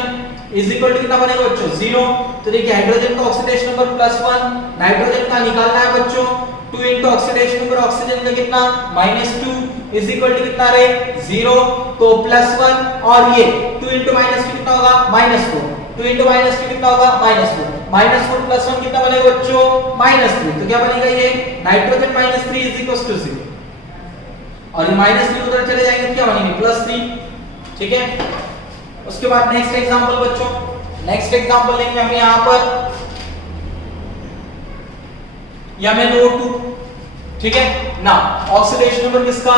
is equal to कितना बनेगा बच्चों, 0, तो देखिए हाइड्रोजन का ऑक्सीडेशन नंबर +1, नाइट्रोजन का निकालना है बच्चों, 2 इनटू ऑक्सीडेशन नंबर ऑक्सीजन का कितना, -2 इज इक्वल टू कितना रहे, 0, तो +1 और ये 2 इनटू -2 कितना होगा, -4, 2 इनटू -2 कितना होगा, -4, -4 + 1 कितना बनेगा बच्चों, -3, तो क्या बनेगा ये, नाइट्रोजन -3 इज इक्वल टू 0, और ये -3 उधर चले जाएंगे क्या बनेंगे, +3, ठीक है। उसके बाद नेक्स्ट एग्जांपल बच्चों, नेक्स्ट एग्जांपल लेंगे हम यहाँ पर MnO2, ठीक है ना, ऑक्सीडेशन नंबर किसका,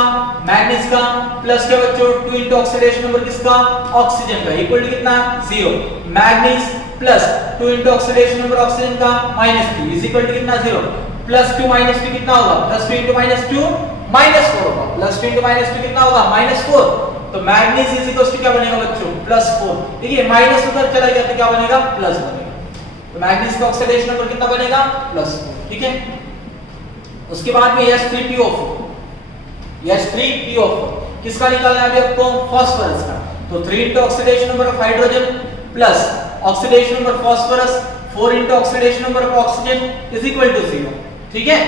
मैग्नीज का, प्लस क्या बच्चों, 2 इनटू ऑक्सीडेशन नंबर किसका, ऑक्सीजन का, इक्वल टू कितना, 0, manganese plus 2 into oxidation number oxygen का -3 इज इक्वल टू कितना, 0, +2 -2 कितना होगा, +2 इनटू -2 -4 होगा, +2 इनटू -2 कितना होगा, -4, तो मैग्नीज इज इक्वल टू क्या बनेगा बच्चों, +4, देखिए माइनस उधर चला गया तो क्या बनेगा, प्लस बनेगा, तो मैग्नीज का ऑक्सीडेशन नंबर कितना बनेगा, +4, ठीक है। उसके बाद में H3PO4, H3PO4 किसका निकालना है अभी आपको, फास्फोरस का, तो 3 into oxidation number of hydrogen plus oxidation number phosphorus 4 into oxidation number of oxygen is equal to 0, ठीक है।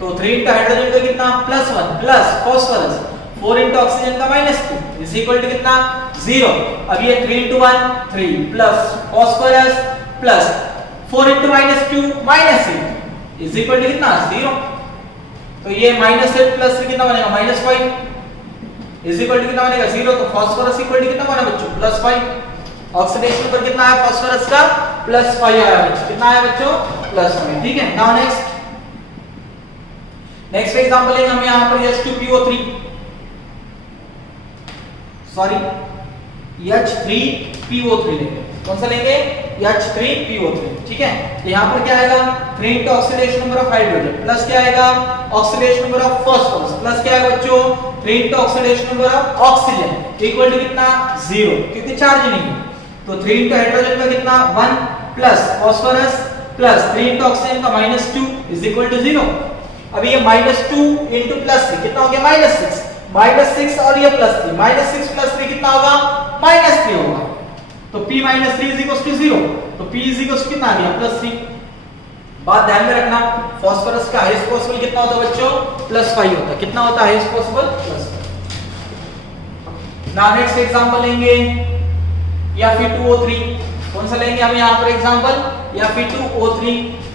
तो 3 इनटू हाइड्रोजन का कितना, +1 प्लस फास्फोरस 4 इनटू ऑक्सीजन का -2 इज इक्वल टू कितना, 0, अब ये 3 into 1 3 plus phosphorus plus 4 into -2 -8 is equal to कितना, 0, तो ये -8 प्लस कितना बनेगा, -5 इज इक्वल टू कितना बनेगा, 0, तो फास्फोरस इक्वल टू कितना बना बच्चों, +5, ऑक्सीडेशन नंबर कितना है फास्फोरस का, +5 आया बच्चों, कितना आया बच्चों, +5, ठीक है। नाउ नेक्स्ट एग्जांपल लेंगे हम यहां पर H2PO3, सॉरी H3PO3 लेंगे, कौन सा लेंगे, H3PO3, ठीक है। तो यहाँ पर क्या आएगा 3 into oxidation number of hydrogen plus क्या आएगा oxidation number of phosphorus plus क्या आएगा बच्चों 3 into oxidation number of oxygen equal to कितना 0, क्योंकि चार्ज नहीं है। तो 3 into हाइड्रोजन का कितना 1 plus phosphorus plus 3 into oxygen का -2 इज इक्वल टू 0। अब ये -2 into +3 कितना हो गया -6, -6 और ये +3, -6 + 3 कितना होगा -3 होगा। तो P - 3 = 0, तो P = कितना आ गया +3। बात ध्यान में रखना फास्फोरस का हाईएस्ट पॉसिबल कितना होता है बच्चों +5 होता है। कितना होता है highest possible +5। Now next example लेंगे Fe2O3। कौन सा लेंगे हम यहां पर एग्जांपल Fe2O3।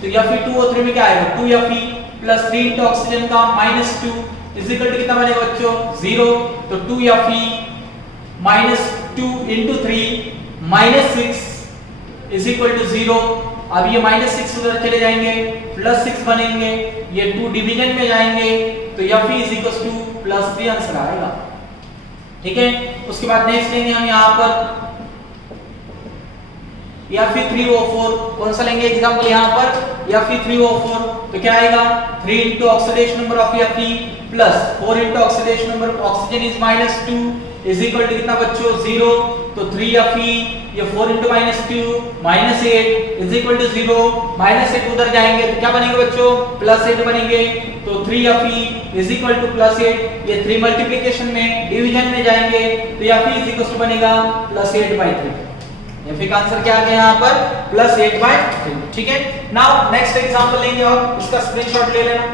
तो Fe2O3 में क्या आएगा 2Fe + 3 into ऑक्सीजन का -2 इज इक्वल टू कितना बनेगा बच्चों 0। तो 2Fe -2 into 3 -6 is equal to 0। अब ये -6 उधर चले जाएंगे +6 बनेंगे, ये 2 डिवीजन में जाएंगे तो Fe = +3 आंसर आएगा, ठीक है। उसके बाद नेक्स्ट लेंगे हम यहां पर Fe3O4। कौन सा लेंगे एग्जांपल यहां पर Fe3O4। तो क्या आएगा 3 into oxidation number of Fe plus 4 into oxidation number of oxygen is -2 is equal to कितना बच्चों 0। तो 3Fe ये 4 into -2 -8 इज इक्वल टू 0। -8 उधर जाएंगे तो क्या बनेंगे बच्चों +8 बनेंगे। तो 3Fe इज इक्वल टू +8, ये 3 मल्टीप्लिकेशन में डिवीजन में जाएंगे तो Fe इज इक्वल टू बनेगा +8/3। Fe का आंसर क्या आ गया यहाँ पर +8/3, ठीक है। नाउ नेक्स्ट एग्जांपल लेंगे और इसका स्क्रीनशॉट ले लेना।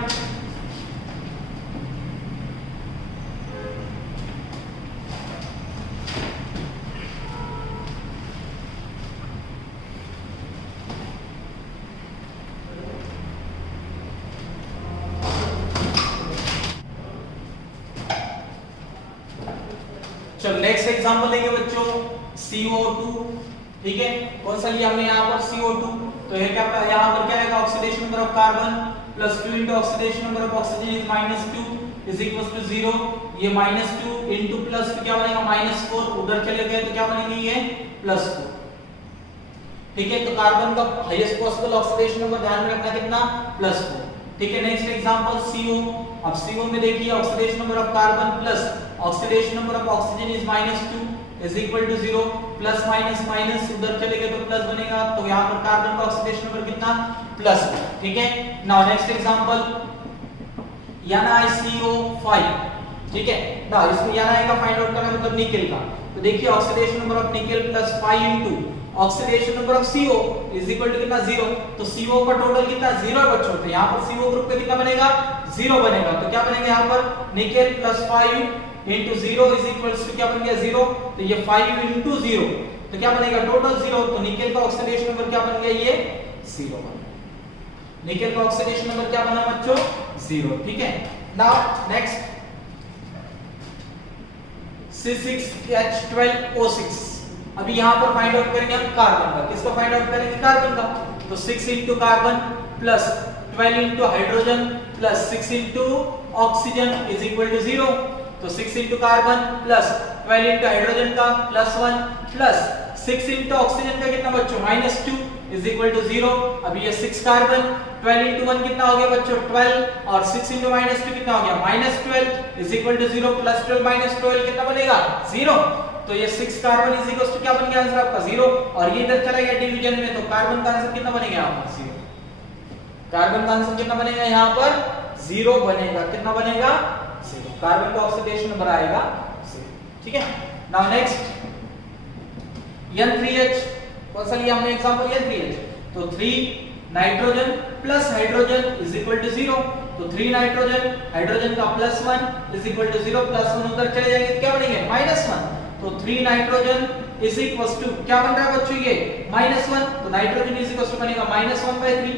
चलो नेक्स्ट एग्जांपल लेंगे बच्चों CO2, ठीक है। कौन सा लिया हमने यहाँ पर CO2। तो ये क्या यहाँ पर क्या आएगा oxidation number of carbon +2 into oxidation number of oxygen is -2 is equal to 0। ये -2 into +2 क्या बनेगा -4, उधर चले गए तो क्या बनेंगे ये +4, ठीक है। तो कार्बन का हाईएस्ट पॉसिबल ऑक्सीडेशन नंबर ध्यान में रखना कितना +4, ठीक है। Next example CO। अब CO में देखिए oxidation number of carbon plus oxidation number of oxygen is -2 is equal to 0। Plus minus minus उधर चले गए तो प्लस बनेगा, तो यहाँ पर कार्बन का ऑक्सीडेशन नंबर कितना प्लस, ठीक है। नाउ नेक्स्ट एग्जांपल NiCO5, ठीक है। नाउ इसमें Ni का फाइंड आउट करना मतलब निकेल का। तो देखिए oxidation number of nickel plus 5 into oxidation number of CO is equal to कितना 0। तो CO का टोटल कितना 0 है बच्चों। तो यहाँ पर CO ग्रुप पे कितना बनेगा 0 बनेगा। तो क्या बनेगा यहाँ पर nickel plus 5 into 0 is equals to क्या बन गया 0। तो ये 5 into 0 तो क्या बनेगा टोटल 0। तो निकेल का ऑक्सीडेशन नंबर क्या बन गया ये 0 बन गया। निकेल का ऑक्सीडेशन नंबर क्या बना बच्चों 0, ठीक है। Now next C6H12O6। अभी यहां पर फाइंड आउट करेंगे हम कार्बन का। किसका फाइंड आउट करेंगे कार्बन का। तो 6 into carbon plus 12 into hydrogen plus 6 into oxygen is equal to 0। तो 6 into carbon plus 12 into hydrogen का प्लस 1 प्लस 6 into ऑक्सीजन का कितना बच्चों -2 इज इक्वल टू 0। अब ये 6 कार्बन 12 into 1 कितना हो गया बच्चों 12 और 6 into -2 कितना हो गया -12 इज इक्वल टू 0 प्लस 12 -12 कितना बनेगा 0। तो ये 6 कार्बन इज इक्वल टू क्या बन गया आंसर आपका 0 और ये इधर चला गया डिवीजन में। तो कार्बन का आंसर कितना बनेगा यहाँ पर 0। कार्बन का आंसर कितना बनेगा यहाँ पर 0 बनेगा। कितना बनेगा 0। कार्बन का ऑक्सीडेशन नंबर आएगा 0, ठीक है। Now next N3H। कौन सा लिया हमने एग्जांपल N3H। तो 3 nitrogen plus hydrogen is equal to 0। तो 3 नाइट्रोजन हाइड्रोजन का plus 1 is equal to 0 plus 1 उधर चले जाएंगे तो क्या बनेंगे -1। तो 3 नाइट्रोजन इज इक्वल टू क्या बन रहा है बच्चों ये -1। तो नाइट्रोजन इज इक्वल टू बनेगा -1/3।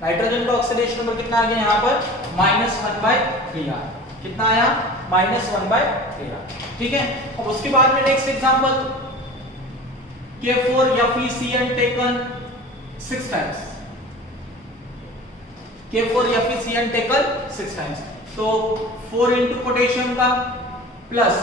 नाइट्रोजन का ऑक्सीडेशन नंबर कितना आ गया यहाँ पर -1/3 आ। कितना आया -1/3, ठीक है। अब उसके बाद में next example K4FeCN taken 6 times. K4FeCN taken 6 times. तो 4 into पोटेशियम का प्लस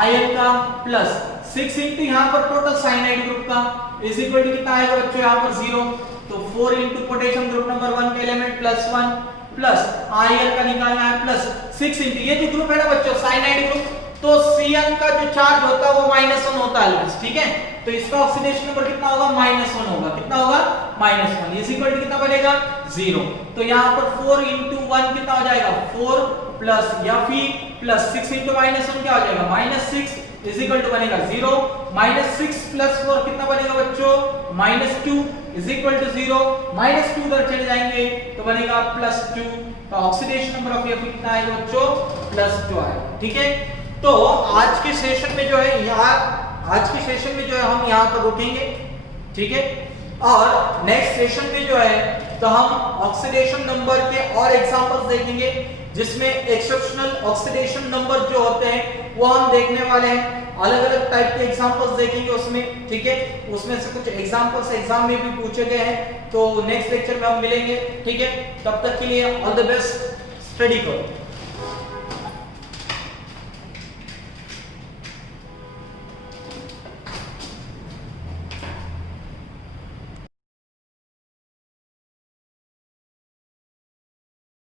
आयन का प्लस 6 into यहाँ पर टोटल साइनाइड ग्रुप का इज इक्वल टू कितना आएगा बच्चों यहाँ पर 0। तो 4 इंटू पोटेशियम ग्रुप नंबर 1 के एलिमेंट +1 प्लस आयन का निकालना है प्लस 6 इंटू ये जो ग्रुप है ना बच्चों साइनाइड ग्रुप, तो Cn का जो चार्ज होता है वो -1 होता है ऑलवेज, ठीक है। तो इसका ऑक्सीडेशन नंबर कितना होगा -1 होगा, कितना होगा -1 इज इक्वल टू कितना बनेगा 0। तो यहाँ पर 4 इंटू 1 कितना हो जाएगा 4 प्लस या फिर प्लस 6 इंटू -1 क्या हो जाएगा -6 इज इक्वल टू बनेगा 0। -6 प्लस 4 कितना बनेगा बच्चों -2 इज इक्वल टू 0। -2 उधर चले जाएंगे तो बनेगा +2। तो ऑक्सीडेशन नंबर ऑफ Fe कितना आएगा बच्चों +2 आएगा, ठीक है। तो आज के सेशन में जो है हम यहाँ पर रुकेंगे, ठीक है। और नेक्स्ट सेशन में जो है तो हम ऑक्सीडेशन नंबर के और एग्जांपल्स देखेंगे, जिसमें एक्सेप्शनल ऑक्सीडेशन नंबर जो होते हैं वो हम देखने वाले हैं। अलग अलग टाइप के एग्जांपल्स देखेंगे उसमें, ठीक है। उसमें से कुछ एग्जांपल्स एग्जाम में भी पूछे गए हैं, तो नेक्स्ट लेक्चर में हम मिलेंगे, ठीक है। तब तक के लिए ऑल द बेस्ट, स्टडी करो।